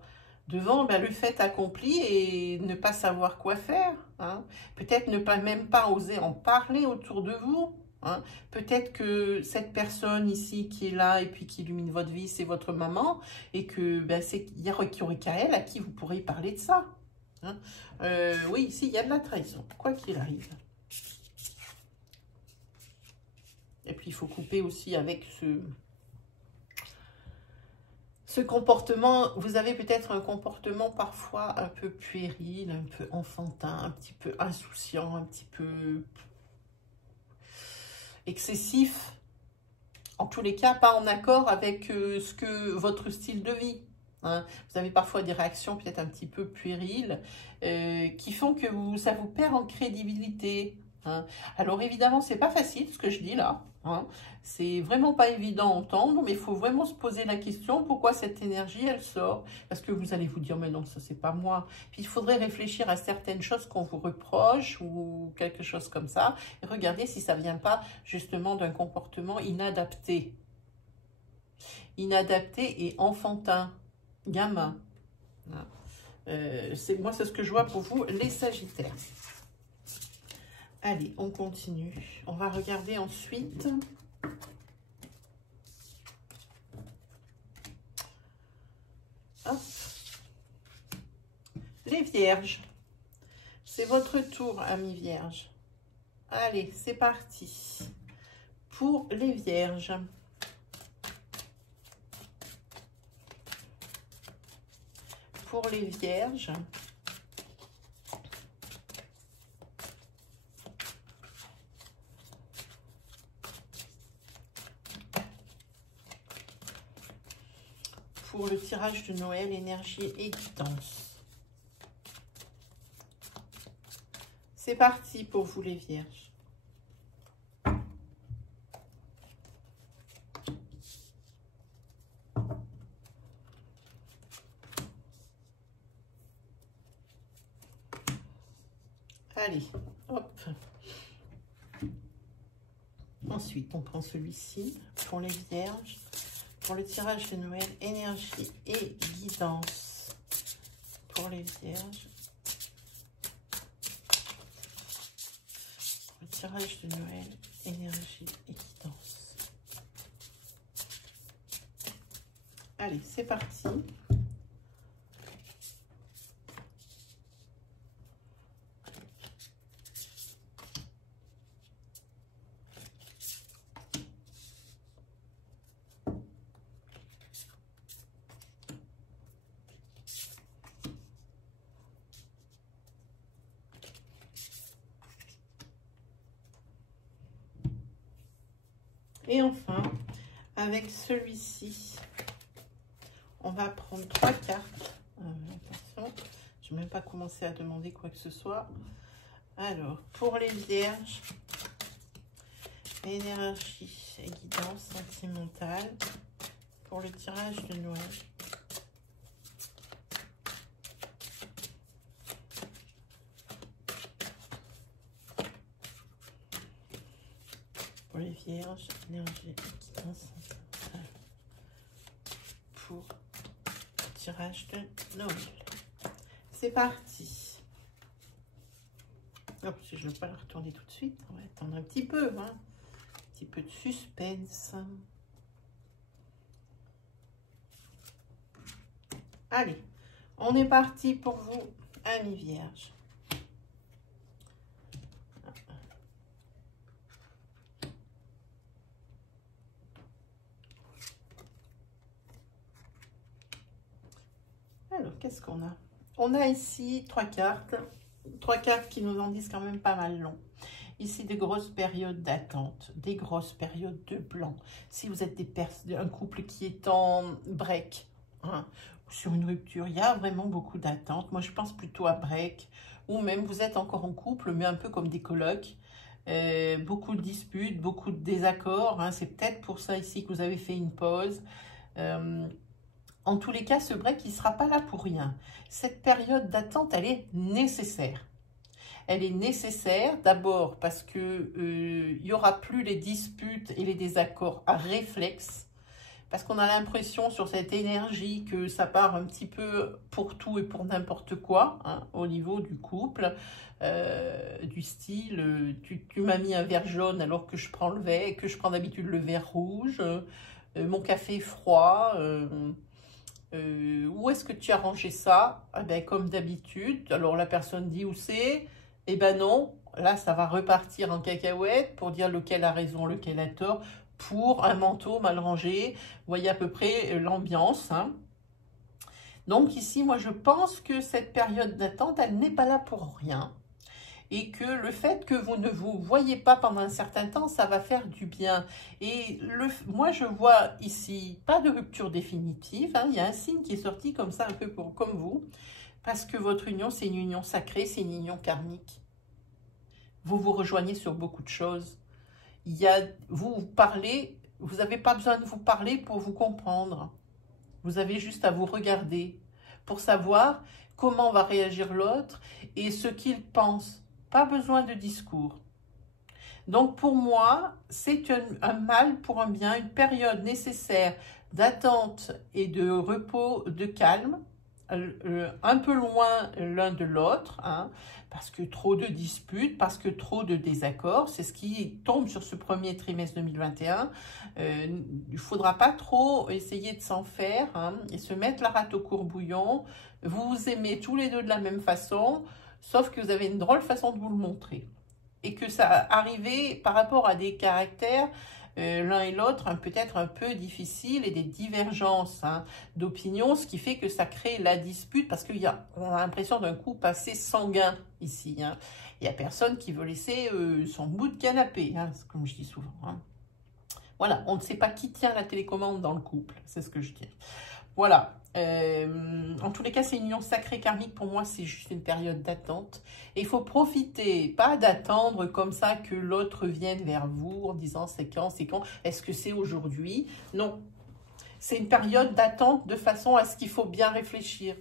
le fait accompli et ne pas savoir quoi faire. Hein. Peut-être ne pas même pas oser en parler autour de vous. Hein. Peut-être que cette personne ici qui est là et puis qui illumine votre vie, c'est votre maman et que il y aurait qu'à elle à qui vous pourrez parler de ça. Hein. Oui, ici, il y a de la trahison, quoi qu'il arrive. Et puis, il faut couper aussi avec ce comportement. Vous avez peut-être un comportement parfois un peu puéril, un peu enfantin, un petit peu insouciant, un petit peu excessif. En tous les cas, pas en accord avec votre style de vie. Hein. Vous avez parfois des réactions peut-être un petit peu puériles qui font que ça vous perd en crédibilité. Hein. Alors évidemment, c'est pas facile ce que je dis là. Hein. C'est vraiment pas évident à entendre, mais il faut vraiment se poser la question pourquoi cette énergie elle sort. Parce que vous allez vous dire mais non, ça c'est pas moi. Puis il faudrait réfléchir à certaines choses qu'on vous reproche ou quelque chose comme ça et regarder si ça vient pas justement d'un comportement inadapté. Inadapté et enfantin. Gamin. Moi, c'est ce que je vois pour vous, les Sagittaires. Allez, on continue. On va regarder ensuite. Hop. Les Vierges. C'est votre tour, amis Vierges. Allez, c'est parti. Pour les Vierges. Pour les Vierges, pour le tirage de Noël, énergie et guidance. C'est parti pour vous les Vierges. Allez, hop. Ensuite, on prend celui-ci pour les Vierges. Pour le tirage de Noël, énergie et guidance. Pour les Vierges. Pour le tirage de Noël, énergie et guidance. Allez, c'est parti. Et enfin, avec celui-ci, on va prendre 3 cartes. Attention, je n'ai même pas commencé à demander quoi que ce soit. Alors, pour les vierges, énergie et guidance sentimentale pour le tirage de Noël. Pour les vierges, énergie et guidance sentimentale pour le tirage de Noël. C'est parti. Oh, si je ne veux pas la retourner tout de suite, on va attendre un petit peu, hein. Un petit peu de suspense. Allez, on est parti pour vous, amis vierges. Alors, qu'est-ce qu'on a? On a ici 3 cartes. 3 cartes qui nous en disent quand même pas mal long. Ici, des grosses périodes d'attente, des grosses périodes de blanc. Si vous êtes un couple qui est en break, hein, ou sur une rupture, il y a vraiment beaucoup d'attente. Moi, je pense plutôt à break, ou même vous êtes encore en couple, mais un peu comme des colocs. Beaucoup de disputes, beaucoup de désaccords. Hein. C'est peut-être pour ça ici que vous avez fait une pause. En tous les cas, ce break, il ne sera pas là pour rien. Cette période d'attente, elle est nécessaire. Elle est nécessaire d'abord parce que il n'y aura plus les disputes et les désaccords à réflexe. Parce qu'on a l'impression sur cette énergie que ça part un petit peu pour tout et pour n'importe quoi, hein, au niveau du couple. Du style, tu m'as mis un verre jaune alors que je prends le verre, que je prends d'habitude le verre rouge. Mon café est froid. Où est-ce que tu as rangé ça? Eh ben, comme d'habitude. Alors la personne dit où c'est? Eh ben non, là ça va repartir en cacahuète pour dire lequel a raison, lequel a tort, pour un manteau mal rangé. Vous voyez à peu près l'ambiance. Hein. Donc ici, moi je pense que cette période d'attente, elle n'est pas là pour rien. Et que le fait que vous ne vous voyez pas pendant un certain temps, ça va faire du bien. Et moi, je vois ici pas de rupture définitive. Hein. Il y a un signe qui est sorti comme ça, un peu comme vous. Parce que votre union, c'est une union sacrée, c'est une union karmique. Vous vous rejoignez sur beaucoup de choses. Vous parlez, vous n'avez pas besoin de vous parler pour vous comprendre. Vous avez juste à vous regarder pour savoir comment va réagir l'autre et ce qu'il pense. Pas besoin de discours. Donc pour moi, c'est un mal pour un bien, une période nécessaire d'attente et de repos, de calme, un peu loin l'un de l'autre, hein, parce que trop de disputes, parce que trop de désaccords, c'est ce qui tombe sur ce premier trimestre 2021. Il ne faudra pas trop essayer de s'en faire hein, et se mettre la rate au courbouillon. Vous vous aimez tous les deux de la même façon, sauf que vous avez une drôle façon de vous le montrer. Et que ça arrivait par rapport à des caractères, l'un et l'autre, hein, peut-être un peu difficiles et des divergences hein, d'opinion, ce qui fait que ça crée la dispute parce qu'on a l'impression d'un couple assez sanguin ici. Hein. Il n'y a personne qui veut laisser son bout de canapé, hein, comme je dis souvent. Hein. Voilà, on ne sait pas qui tient la télécommande dans le couple, c'est ce que je dis. Voilà, en tous les cas, c'est une union sacrée karmique. Pour moi, c'est juste une période d'attente. Et il faut profiter, pas d'attendre comme ça que l'autre vienne vers vous en disant c'est quand, est-ce que c'est aujourd'hui? Non, c'est une période d'attente de façon à ce qu'il faut bien réfléchir.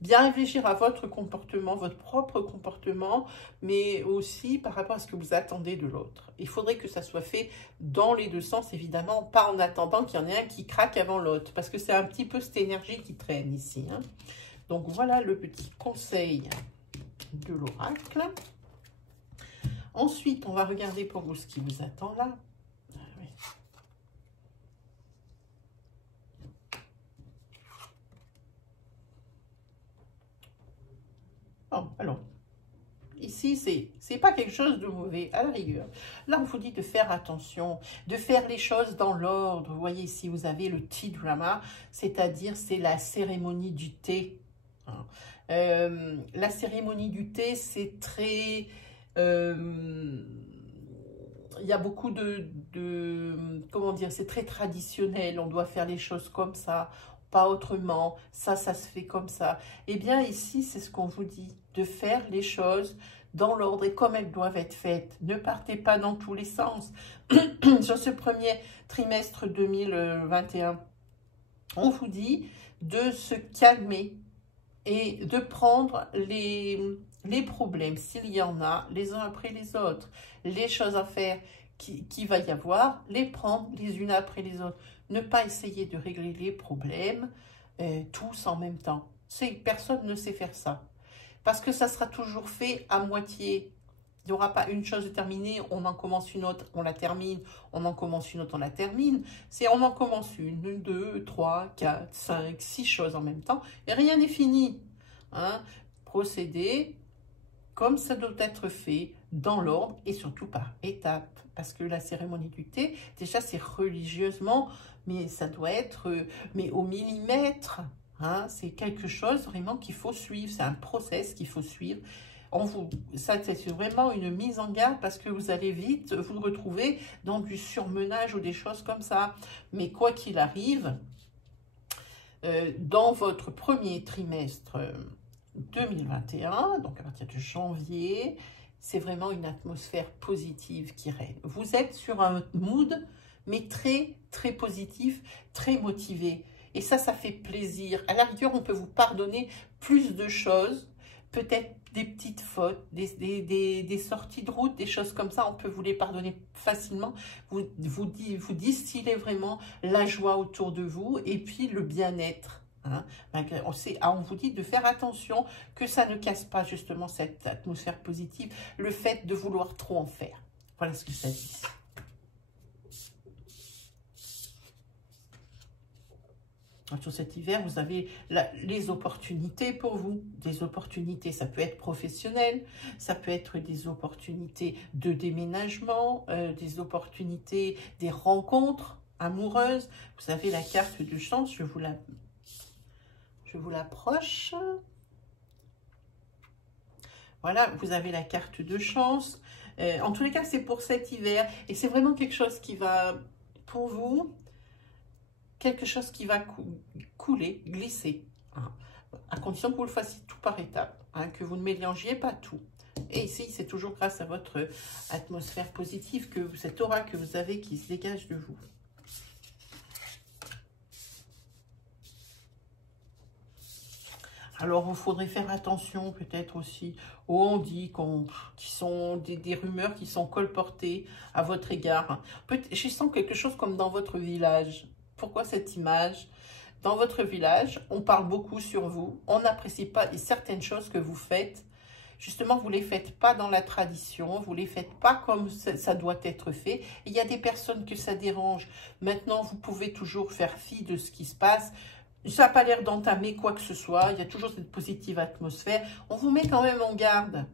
Bien réfléchir à votre comportement, votre propre comportement, mais aussi par rapport à ce que vous attendez de l'autre. Il faudrait que ça soit fait dans les deux sens, évidemment, pas en attendant qu'il y en ait un qui craque avant l'autre, parce que c'est un petit peu cette énergie qui traîne ici. Hein. Donc voilà le petit conseil de l'oracle. Ensuite, on va regarder pour vous ce qui vous attend là. Bon, alors, ici, c'est pas quelque chose de mauvais, à la rigueur. Là, on vous dit de faire attention, de faire les choses dans l'ordre. Vous voyez ici, vous avez le tea drama, c'est-à-dire c'est la cérémonie du thé. Hein. La cérémonie du thé, c'est très... il y a beaucoup comment dire, c'est très traditionnel, on doit faire les choses comme ça, pas autrement, ça se fait comme ça. Eh bien ici, c'est ce qu'on vous dit, de faire les choses dans l'ordre et comme elles doivent être faites. Ne partez pas dans tous les sens. Sur ce premier trimestre 2021, on vous dit de se calmer et de prendre les problèmes, s'il y en a, les uns après les autres, les choses à faire qui va y avoir, les prendre les unes après les autres. Ne pas essayer de régler les problèmes tous en même temps. Personne ne sait faire ça. Parce que ça sera toujours fait à moitié. Il n'y aura pas une chose terminée, on en commence une autre, on la termine, on en commence une autre, on la termine. C'est on en commence une, deux, trois, quatre, cinq, six choses en même temps et rien n'est fini. Hein? Procéder comme ça doit être fait, dans l'ordre et surtout par étapes. Parce que la cérémonie du thé, déjà c'est religieusement, mais ça doit être mais au millimètre. Hein? C'est quelque chose vraiment qu'il faut suivre, c'est un process qu'il faut suivre. Ça, c'est vraiment une mise en garde parce que vous allez vite vous retrouver dans du surmenage ou des choses comme ça. Mais quoi qu'il arrive, dans votre premier trimestre 2021, donc à partir de janvier, c'est vraiment une atmosphère positive qui règne. Vous êtes sur un mood, mais très, très positif, très motivé. Et ça fait plaisir. À la rigueur, on peut vous pardonner plus de choses, peut-être des petites fautes, des sorties de route, des choses comme ça, on peut vous les pardonner facilement. Vous distillez vraiment la joie autour de vous et puis le bien-être. Hein. On vous dit de faire attention que ça ne casse pas justement cette atmosphère positive, le fait de vouloir trop en faire. Voilà ce que ça dit. Sur cet hiver, vous avez les opportunités pour vous. Des opportunités, ça peut être professionnel, ça peut être des opportunités de déménagement, des opportunités, des rencontres amoureuses. Vous avez la carte de chance, je vous l'approche. Voilà, vous avez la carte de chance. En tous les cas, c'est pour cet hiver. Et c'est vraiment quelque chose qui va, pour vous, quelque chose qui va couler, glisser. Hein, à condition que vous le fassiez tout par étapes, hein, que vous ne mélangiez pas tout. Et ici, c'est toujours grâce à votre atmosphère positive, cette aura que vous avez qui se dégage de vous. Alors, il faudrait faire attention peut-être aussi aux on-dit qui sont des rumeurs qui sont colportées à votre égard. Je sens quelque chose comme dans votre village. Pourquoi cette image? Dans votre village, on parle beaucoup sur vous, on n'apprécie pas certaines choses que vous faites. Justement, vous ne les faites pas dans la tradition, vous ne les faites pas comme ça doit être fait. Il y a des personnes que ça dérange. Maintenant, vous pouvez toujours faire fi de ce qui se passe. Ça n'a pas l'air d'entamer quoi que ce soit. Il y a toujours cette positive atmosphère. On vous met quand même en garde.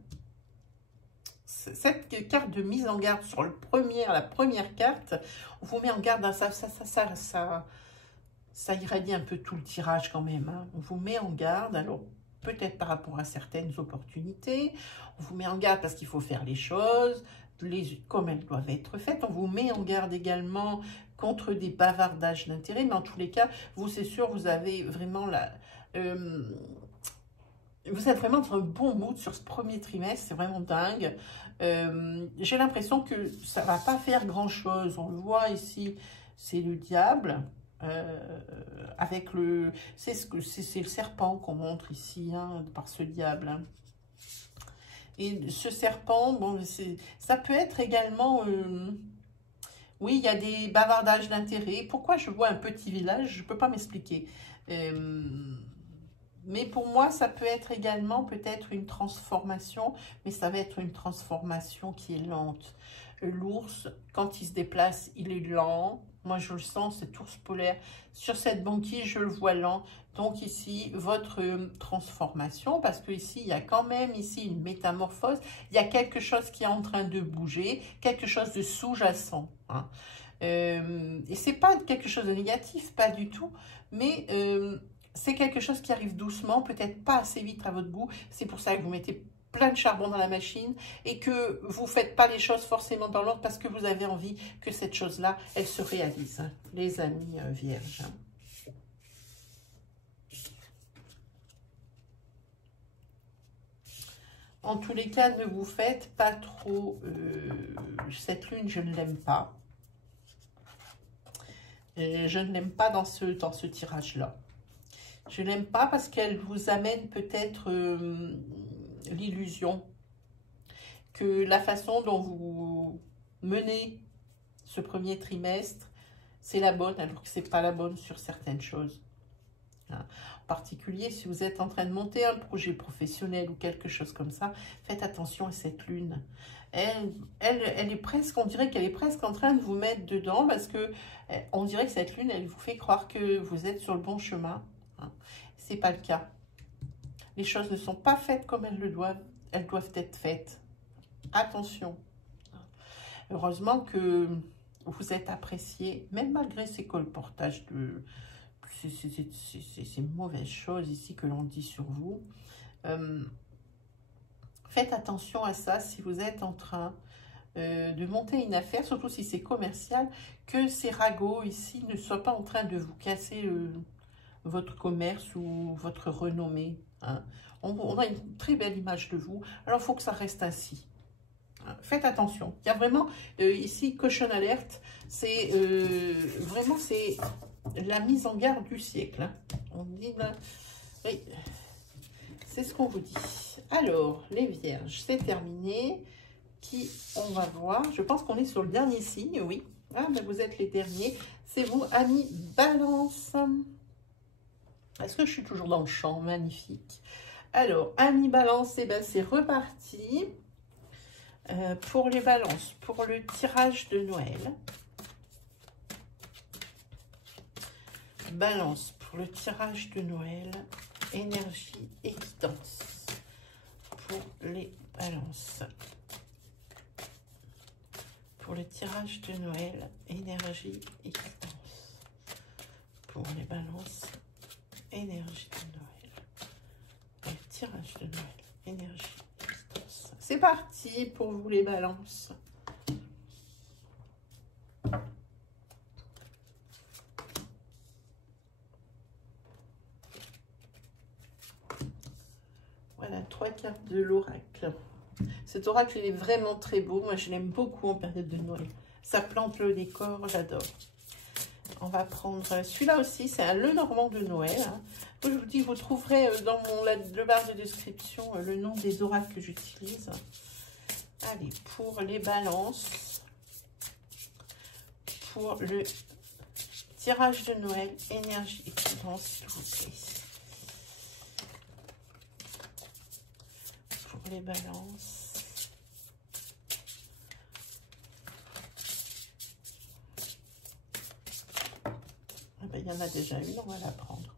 Cette carte de mise en garde sur la première carte, on vous met en garde. Ça irradie un peu tout le tirage quand même. Hein. On vous met en garde. Alors, peut-être par rapport à certaines opportunités. On vous met en garde parce qu'il faut faire les choses comme elles doivent être faites. On vous met en garde également contre des bavardages d'intérêt. Mais en tous les cas, vous, c'est sûr, vous avez vraiment vous êtes vraiment dans un bon mood sur ce premier trimestre. C'est vraiment dingue. J'ai l'impression que ça ne va pas faire grand-chose. On le voit ici, c'est le diable. Avec c'est le serpent qu'on montre ici, hein, par ce diable. Hein. Et ce serpent, bon, ça peut être également... oui, il y a des bavardages d'intérêt. Pourquoi je vois un petit village? Je ne peux pas m'expliquer. Mais pour moi, ça peut être également peut-être une transformation, mais ça va être une transformation qui est lente. L'ours, quand il se déplace, il est lent. Moi, je le sens, cet ours polaire. Sur cette banquise, je le vois lent. Donc ici, votre transformation, parce que ici, il y a quand même ici une métamorphose. Il y a quelque chose qui est en train de bouger, quelque chose de sous-jacent. Hein. Et c'est pas quelque chose de négatif, pas du tout, mais c'est quelque chose qui arrive doucement, peut-être pas assez vite à votre goût. C'est pour ça que vous mettez plein de charbon dans la machine et que vous ne faites pas les choses forcément dans l'ordre parce que vous avez envie que cette chose-là, elle se réalise, hein, les amis vierges. En tous les cas, ne vous faites pas trop... cette lune, je ne l'aime pas. Je ne l'aime pas dans ce tirage-là. Je ne l'aime pas parce qu'elle vous amène peut-être l'illusion que la façon dont vous menez ce premier trimestre, c'est la bonne, alors que ce n'est pas la bonne sur certaines choses. Hein. En particulier, si vous êtes en train de monter un projet professionnel ou quelque chose comme ça, faites attention à cette lune. Elle est presque, on dirait qu'elle est presque en train de vous mettre dedans parce que on dirait que cette lune, elle vous fait croire que vous êtes sur le bon chemin. Hein. Ce n'est pas le cas. Les choses ne sont pas faites comme elles le doivent. Elles doivent être faites. Attention. Heureusement que vous êtes apprécié, même malgré ces colportages de... ces mauvaises choses ici que l'on dit sur vous. Faites attention à ça si vous êtes en train de monter une affaire, surtout si c'est commercial, que ces ragots ici ne soient pas en train de vous casser votre commerce ou votre renommée. Hein. On a une très belle image de vous, alors il faut que ça reste ainsi. Faites attention. Il y a vraiment ici cochonne alerte. C'est vraiment c'est la mise en garde du siècle. Hein. On dit là, oui, c'est ce qu'on vous dit. Alors les vierges, c'est terminé. Qui on va voir? Je pense qu'on est sur le dernier signe. Oui. Ah, ben vous êtes les derniers. C'est vous, amis Balance. Est-ce que je suis toujours dans le champ? Magnifique. Alors, amis Balance, eh ben, c'est reparti. Pour les balances, pour le tirage de Noël. Balance, pour le tirage de Noël. Énergie et guidance. Pour les balances. Pour le tirage de Noël, énergie et guidance. Pour les balances, énergie de Noël. Pour le tirage de Noël, énergie. C'est parti pour vous les balances. Voilà, 3 cartes de l'oracle. Cet oracle, il est vraiment très beau. Moi, je l'aime beaucoup en période de Noël. Ça plante le décor, j'adore. On va prendre celui-là aussi. C'est un Lenormand de Noël. Hein. Je vous dis, vous trouverez dans le barre de description le nom des oracles que j'utilise. Allez, pour les balances, pour le tirage de Noël, énergie et guidance, s'il vous plaît. Pour les balances. Ah ben, il y en a déjà une, on va la prendre.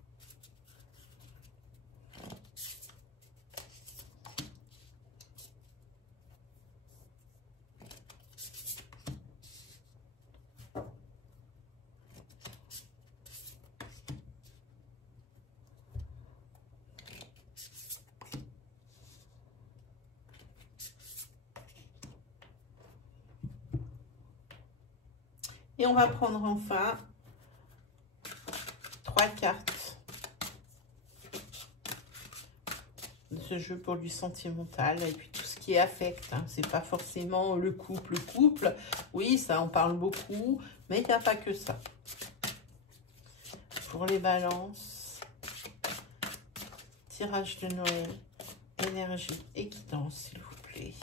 Et on va prendre enfin 3 cartes de ce jeu pour du sentimental et puis tout ce qui est affect. Hein. C'est pas forcément le couple. Oui, ça en parle beaucoup, mais il n'y a pas que ça. Pour les balances, tirage de Noël, énergie et guidance, s'il vous plaît.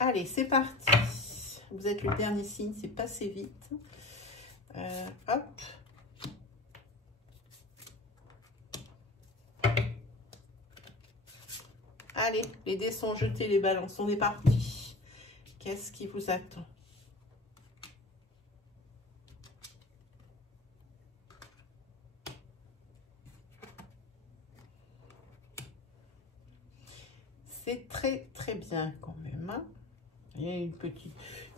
Allez, c'est parti. Vous êtes le dernier signe, c'est passé vite. Hop. Allez, les dés sont jetés, les balances, on est parti. Qu'est-ce qui vous attend? C'est très très bien quand même. Hein. Il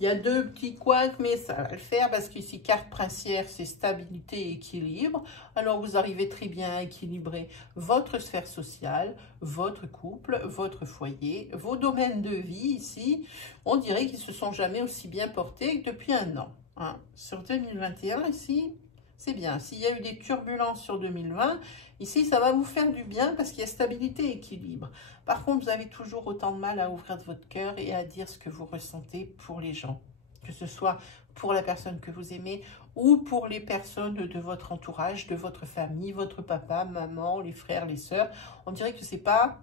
y a deux petits couacs, mais ça va le faire parce qu'ici, carte princière, c'est stabilité et équilibre. Alors, vous arrivez très bien à équilibrer votre sphère sociale, votre couple, votre foyer, vos domaines de vie ici. On dirait qu'ils se sont jamais aussi bien portés que depuis un an. Hein. Sur 2021, ici, c'est bien. S'il y a eu des turbulences sur 2020, ici, ça va vous faire du bien parce qu'il y a stabilité et équilibre. Par contre, vous avez toujours autant de mal à ouvrir votre cœur et à dire ce que vous ressentez pour les gens. Que ce soit pour la personne que vous aimez ou pour les personnes de votre entourage, de votre famille, votre papa, maman, les frères, les sœurs. On dirait que ce n'est pas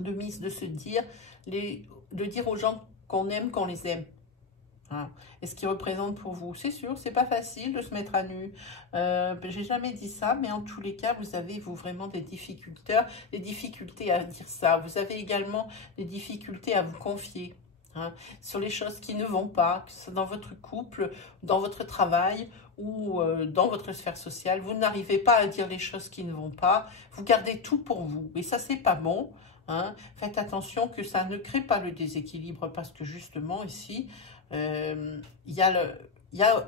de mise de se dire, de dire aux gens qu'on aime, qu'on les aime. Hein. Et ce qui représente pour vous, c'est sûr, c'est pas facile de se mettre à nu. J'ai jamais dit ça, mais en tous les cas, vous avez vous vraiment des difficultés à dire ça. Vous avez également des difficultés à vous confier hein, sur les choses qui ne vont pas, que ce soit dans votre couple, dans votre travail ou dans votre sphère sociale. Vous n'arrivez pas à dire les choses qui ne vont pas. Vous gardez tout pour vous, et ça c'est pas bon. Hein. Faites attention que ça ne crée pas le déséquilibre parce que justement ici il y a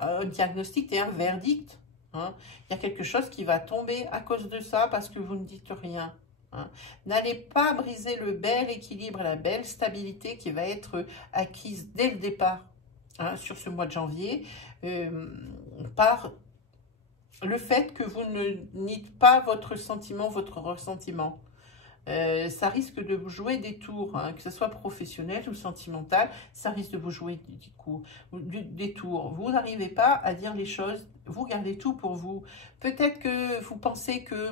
un diagnostic et un verdict. Hein. Il y a quelque chose qui va tomber à cause de ça parce que vous ne dites rien. Hein. N'allez pas briser le bel équilibre, la belle stabilité qui va être acquise dès le départ hein, sur ce mois de janvier par le fait que vous ne niez pas votre sentiment, votre ressentiment. Ça risque de vous jouer des tours, hein, que ce soit professionnel ou sentimental, ça risque de vous jouer des tours. Vous n'arrivez pas à dire les choses, vous gardez tout pour vous. Peut-être que vous pensez que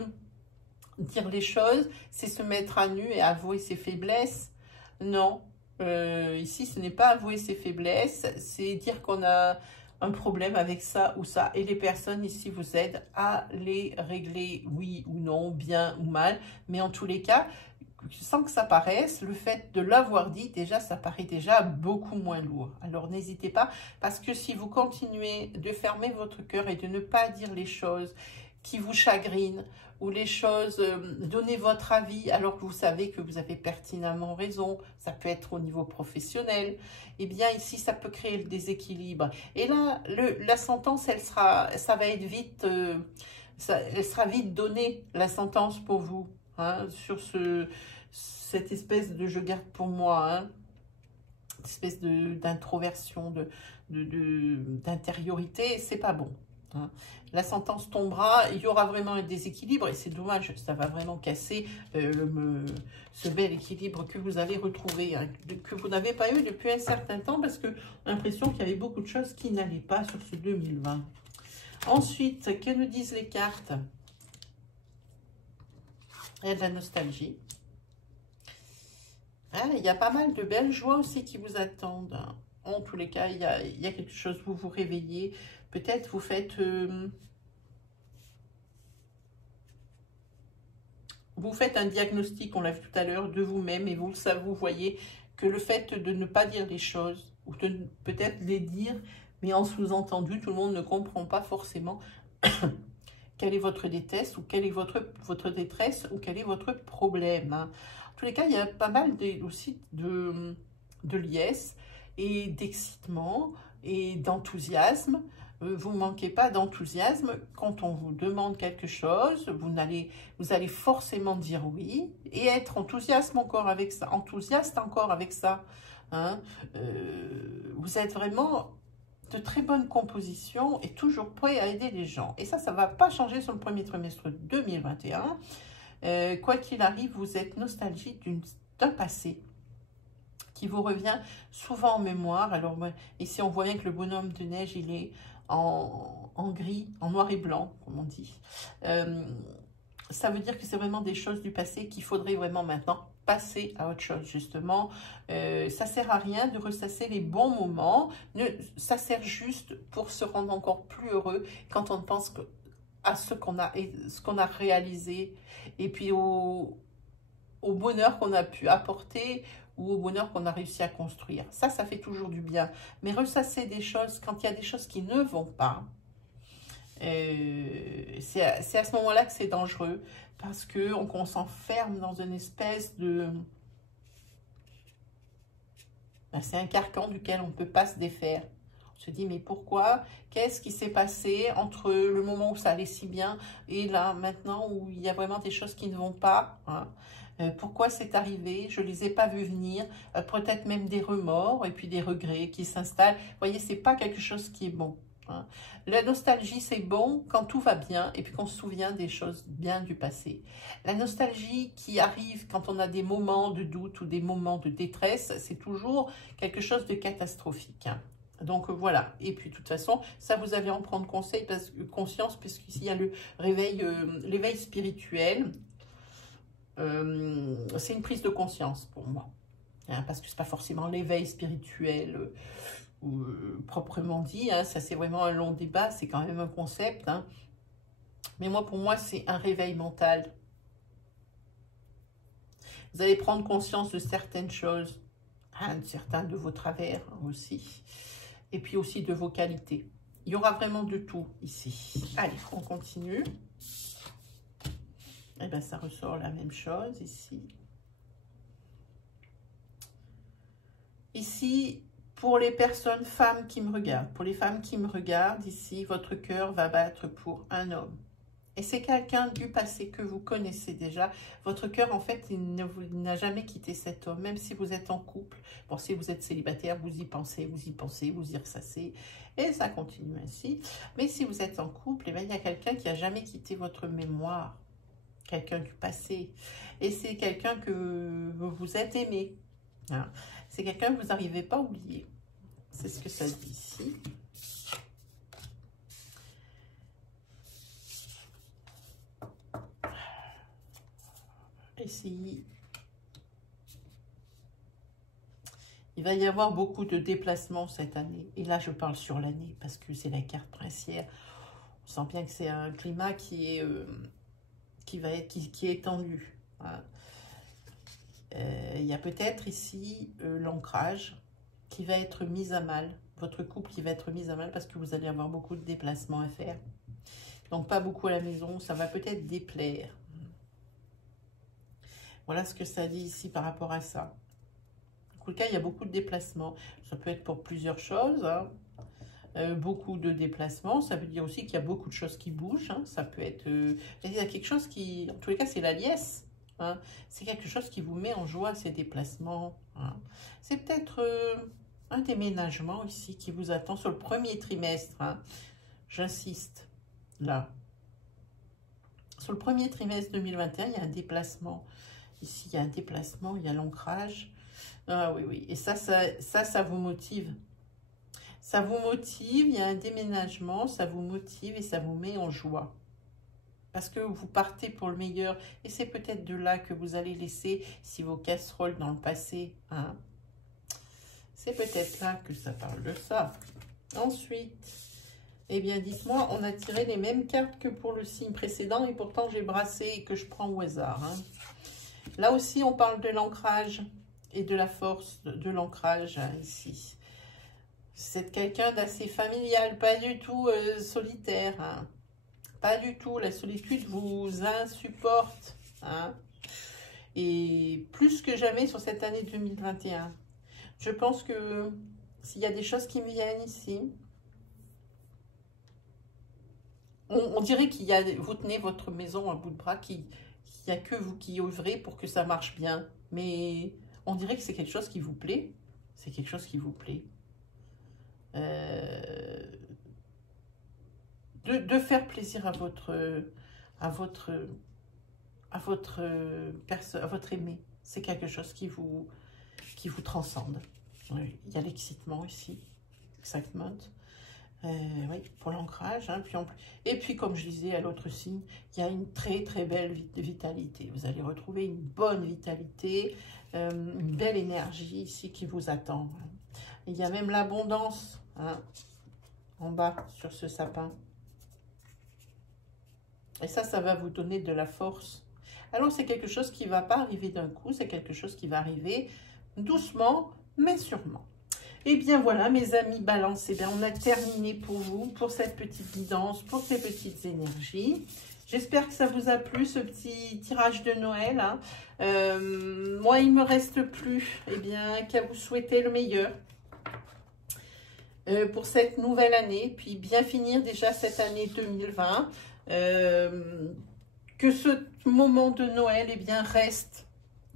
dire les choses, c'est se mettre à nu et avouer ses faiblesses. Non, ici ce n'est pas avouer ses faiblesses, c'est dire qu'on a un problème avec ça ou ça. Et les personnes ici vous aident à les régler, oui ou non, bien ou mal. Mais en tous les cas, sans que ça paraisse, le fait de l'avoir dit, déjà, ça paraît déjà beaucoup moins lourd. Alors n'hésitez pas, parce que si vous continuez de fermer votre cœur et de ne pas dire les choses qui vous chagrinent, ou les choses, donnez votre avis alors que vous savez que vous avez pertinemment raison, ça peut être au niveau professionnel, eh bien ici ça peut créer le déséquilibre. Et là, la sentence, ça va être vite, elle sera vite donnée, la sentence pour vous, hein, sur cette espèce de je garde pour moi, hein, espèce d'introversion, d'intériorité, c'est pas bon. Hein. La sentence tombera, il y aura vraiment un déséquilibre et c'est dommage, ça va vraiment casser ce bel équilibre que vous allez retrouver, hein, que vous n'avez pas eu depuis un certain temps parce que l'impression qu'il y avait beaucoup de choses qui n'allaient pas sur ce 2020. Ensuite, que nous disent les cartes? Il y a de la nostalgie. Ah, il y a pas mal de belles joies aussi qui vous attendent. Hein. En tous les cas, il y a quelque chose, vous vous réveillez. Peut-être vous faites un diagnostic, on l'a vu tout à l'heure, de vous-même et vous voyez que le fait de ne pas dire les choses, ou de peut-être les dire, mais en sous-entendu, tout le monde ne comprend pas forcément quelle est votre détresse, ou quelle est votre détresse, ou quel est votre problème. Hein. En tous les cas, il y a pas mal aussi de liesse et d'excitement et d'enthousiasme. Vous ne manquez pas d'enthousiasme quand on vous demande quelque chose, vous allez forcément dire oui et être enthousiaste encore avec ça. Hein. Vous êtes vraiment de très bonne composition et toujours prêt à aider les gens. Et ça ne va pas changer sur le premier trimestre 2021. Quoi qu'il arrive, vous êtes nostalgique d'un passé qui vous revient souvent en mémoire. Alors ici, on voit bien que le bonhomme de neige, il est en gris, en noir et blanc, comme on dit. Ça veut dire que c'est vraiment des choses du passé qu'il faudrait vraiment maintenant passer à autre chose, justement. Ça sert à rien de ressasser les bons moments. Ça sert juste pour se rendre encore plus heureux quand on pense à ce qu'on a réalisé et puis au bonheur qu'on a pu apporter ou au bonheur qu'on a réussi à construire. Ça fait toujours du bien. Mais ressasser des choses, quand il y a des choses qui ne vont pas, c'est à ce moment-là que c'est dangereux parce qu'on s'enferme dans une espèce de Ben, c'est un carcan duquel on ne peut pas se défaire. On se dit, mais pourquoi? Qu'est-ce qui s'est passé entre le moment où ça allait si bien et là, maintenant, où il y a vraiment des choses qui ne vont pas, hein? Pourquoi c'est arrivé? Je ne les ai pas vus venir. Peut-être même des remords et puis des regrets qui s'installent. Vous voyez, ce n'est pas quelque chose qui est bon, hein. La nostalgie, c'est bon quand tout va bien et puis qu'on se souvient des choses bien du passé. La nostalgie qui arrive quand on a des moments de doute ou des moments de détresse, c'est toujours quelque chose de catastrophique, hein. Donc voilà, et puis de toute façon, ça vous allez en prendre conscience, puisqu'ici il y a le réveil, l'éveil spirituel. C'est une prise de conscience pour moi, hein, parce que c'est pas forcément l'éveil spirituel proprement dit, hein, ça c'est vraiment un long débat, c'est quand même un concept, hein. Mais moi, pour moi, c'est un réveil mental. Vous allez prendre conscience de certaines choses, hein, de certains de vos travers, hein, aussi. Et puis aussi de vos qualités. Il y aura vraiment de tout ici. Allez, on continue. Et bien, ça ressort la même chose ici. Ici, pour les personnes, femmes qui me regardent, pour les femmes qui me regardent, ici, votre cœur va battre pour un homme. Et c'est quelqu'un du passé que vous connaissez déjà. Votre cœur, en fait, il n'a jamais quitté cet homme, même si vous êtes en couple. Bon, si vous êtes célibataire, vous y pensez, vous y ressassez, et ça continue ainsi. Mais si vous êtes en couple, eh bien, il y a quelqu'un qui n'a jamais quitté votre mémoire, quelqu'un du passé. Et c'est quelqu'un que vous êtes aimé, hein. C'est quelqu'un que vous n'arrivez pas à oublier. C'est ce que ça dit ici. Ici, il va y avoir beaucoup de déplacements cette année. Et là, je parle sur l'année parce que c'est la carte princière. On sent bien que c'est un climat qui est tendu, hein. Il y a peut-être ici l'ancrage qui va être mis à mal. Votre couple qui va être mis à mal parce que vous allez avoir beaucoup de déplacements à faire. Donc, pas beaucoup à la maison. Ça va peut-être déplaire. Voilà ce que ça dit ici par rapport à ça. En tout cas, il y a beaucoup de déplacements. Ça peut être pour plusieurs choses, hein. Beaucoup de déplacements. Ça veut dire aussi qu'il y a beaucoup de choses qui bougent, hein. Ça peut être... il y a quelque chose qui... En tous les cas, c'est la liesse, hein. C'est quelque chose qui vous met en joie, ces déplacements, hein. C'est peut-être un déménagement ici qui vous attend sur le premier trimestre, hein. J'insiste, là. Sur le premier trimestre 2021, il y a un déplacement. Ici, il y a un déplacement, il y a l'ancrage. Ah oui, oui. Et ça vous motive. Ça vous motive, il y a un déménagement, ça vous motive et ça vous met en joie. Parce que vous partez pour le meilleur. Et c'est peut-être de là que vous allez laisser, si vos casseroles dans le passé, hein. C'est peut-être là que ça parle de ça. Ensuite, eh bien, dites-moi, on a tiré les mêmes cartes que pour le signe précédent et pourtant j'ai brassé et que je prends au hasard, hein. Là aussi, on parle de l'ancrage et de la force de l'ancrage, hein, ici. C'est quelqu'un d'assez familial, pas du tout solitaire, hein. Pas du tout. La solitude vous insupporte, hein. Et plus que jamais sur cette année 2021. Je pense que s'il y a des choses qui me viennent ici, on dirait qu'il y a, vous tenez votre maison à bout de bras, qu'il n'y a que vous qui œuvrez pour que ça marche bien. Mais on dirait que c'est quelque chose qui vous plaît. C'est quelque chose qui vous plaît. De faire plaisir à votre aimé. C'est quelque chose qui vous transcende. Il y a l'excitement ici. Excitement. Oui, pour l'ancrage, hein, et puis comme je disais à l'autre signe, il y a une très très belle vitalité. Vous allez retrouver une bonne vitalité, une belle énergie ici qui vous attend. Il y a même l'abondance, hein, en bas sur ce sapin. Et ça va vous donner de la force. Alors c'est quelque chose qui ne va pas arriver d'un coup, c'est quelque chose qui va arriver doucement, mais sûrement. Et bien voilà, mes amis Balance, eh bien on a terminé pour vous, pour cette petite guidance, pour ces petites énergies. J'espère que ça vous a plu, ce petit tirage de Noël. Hein. Moi, il ne me reste plus qu'à vous souhaiter le meilleur pour cette nouvelle année. Puis bien finir déjà cette année 2020. Que ce moment de Noël reste.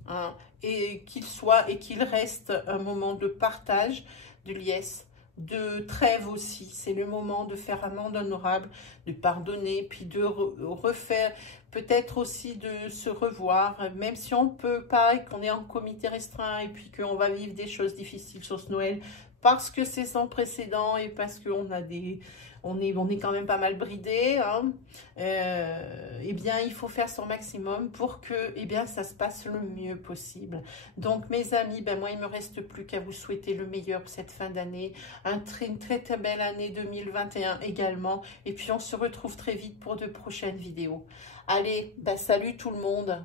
Hein, et qu'il reste un moment de partage, de liesse, de trêve aussi. C'est le moment de faire amende honorable, de pardonner, puis de refaire, peut-être aussi de se revoir, même si on ne peut pas et qu'on est en comité restreint et puis qu'on va vivre des choses difficiles sur ce Noël parce que c'est sans précédent et parce qu'on a on est quand même pas mal bridé, hein. Il faut faire son maximum pour que ça se passe le mieux possible. Donc mes amis, moi il me reste plus qu'à vous souhaiter le meilleur pour cette fin d'année, une très très belle année 2021 également, et puis on se retrouve très vite pour de prochaines vidéos. Allez, salut tout le monde.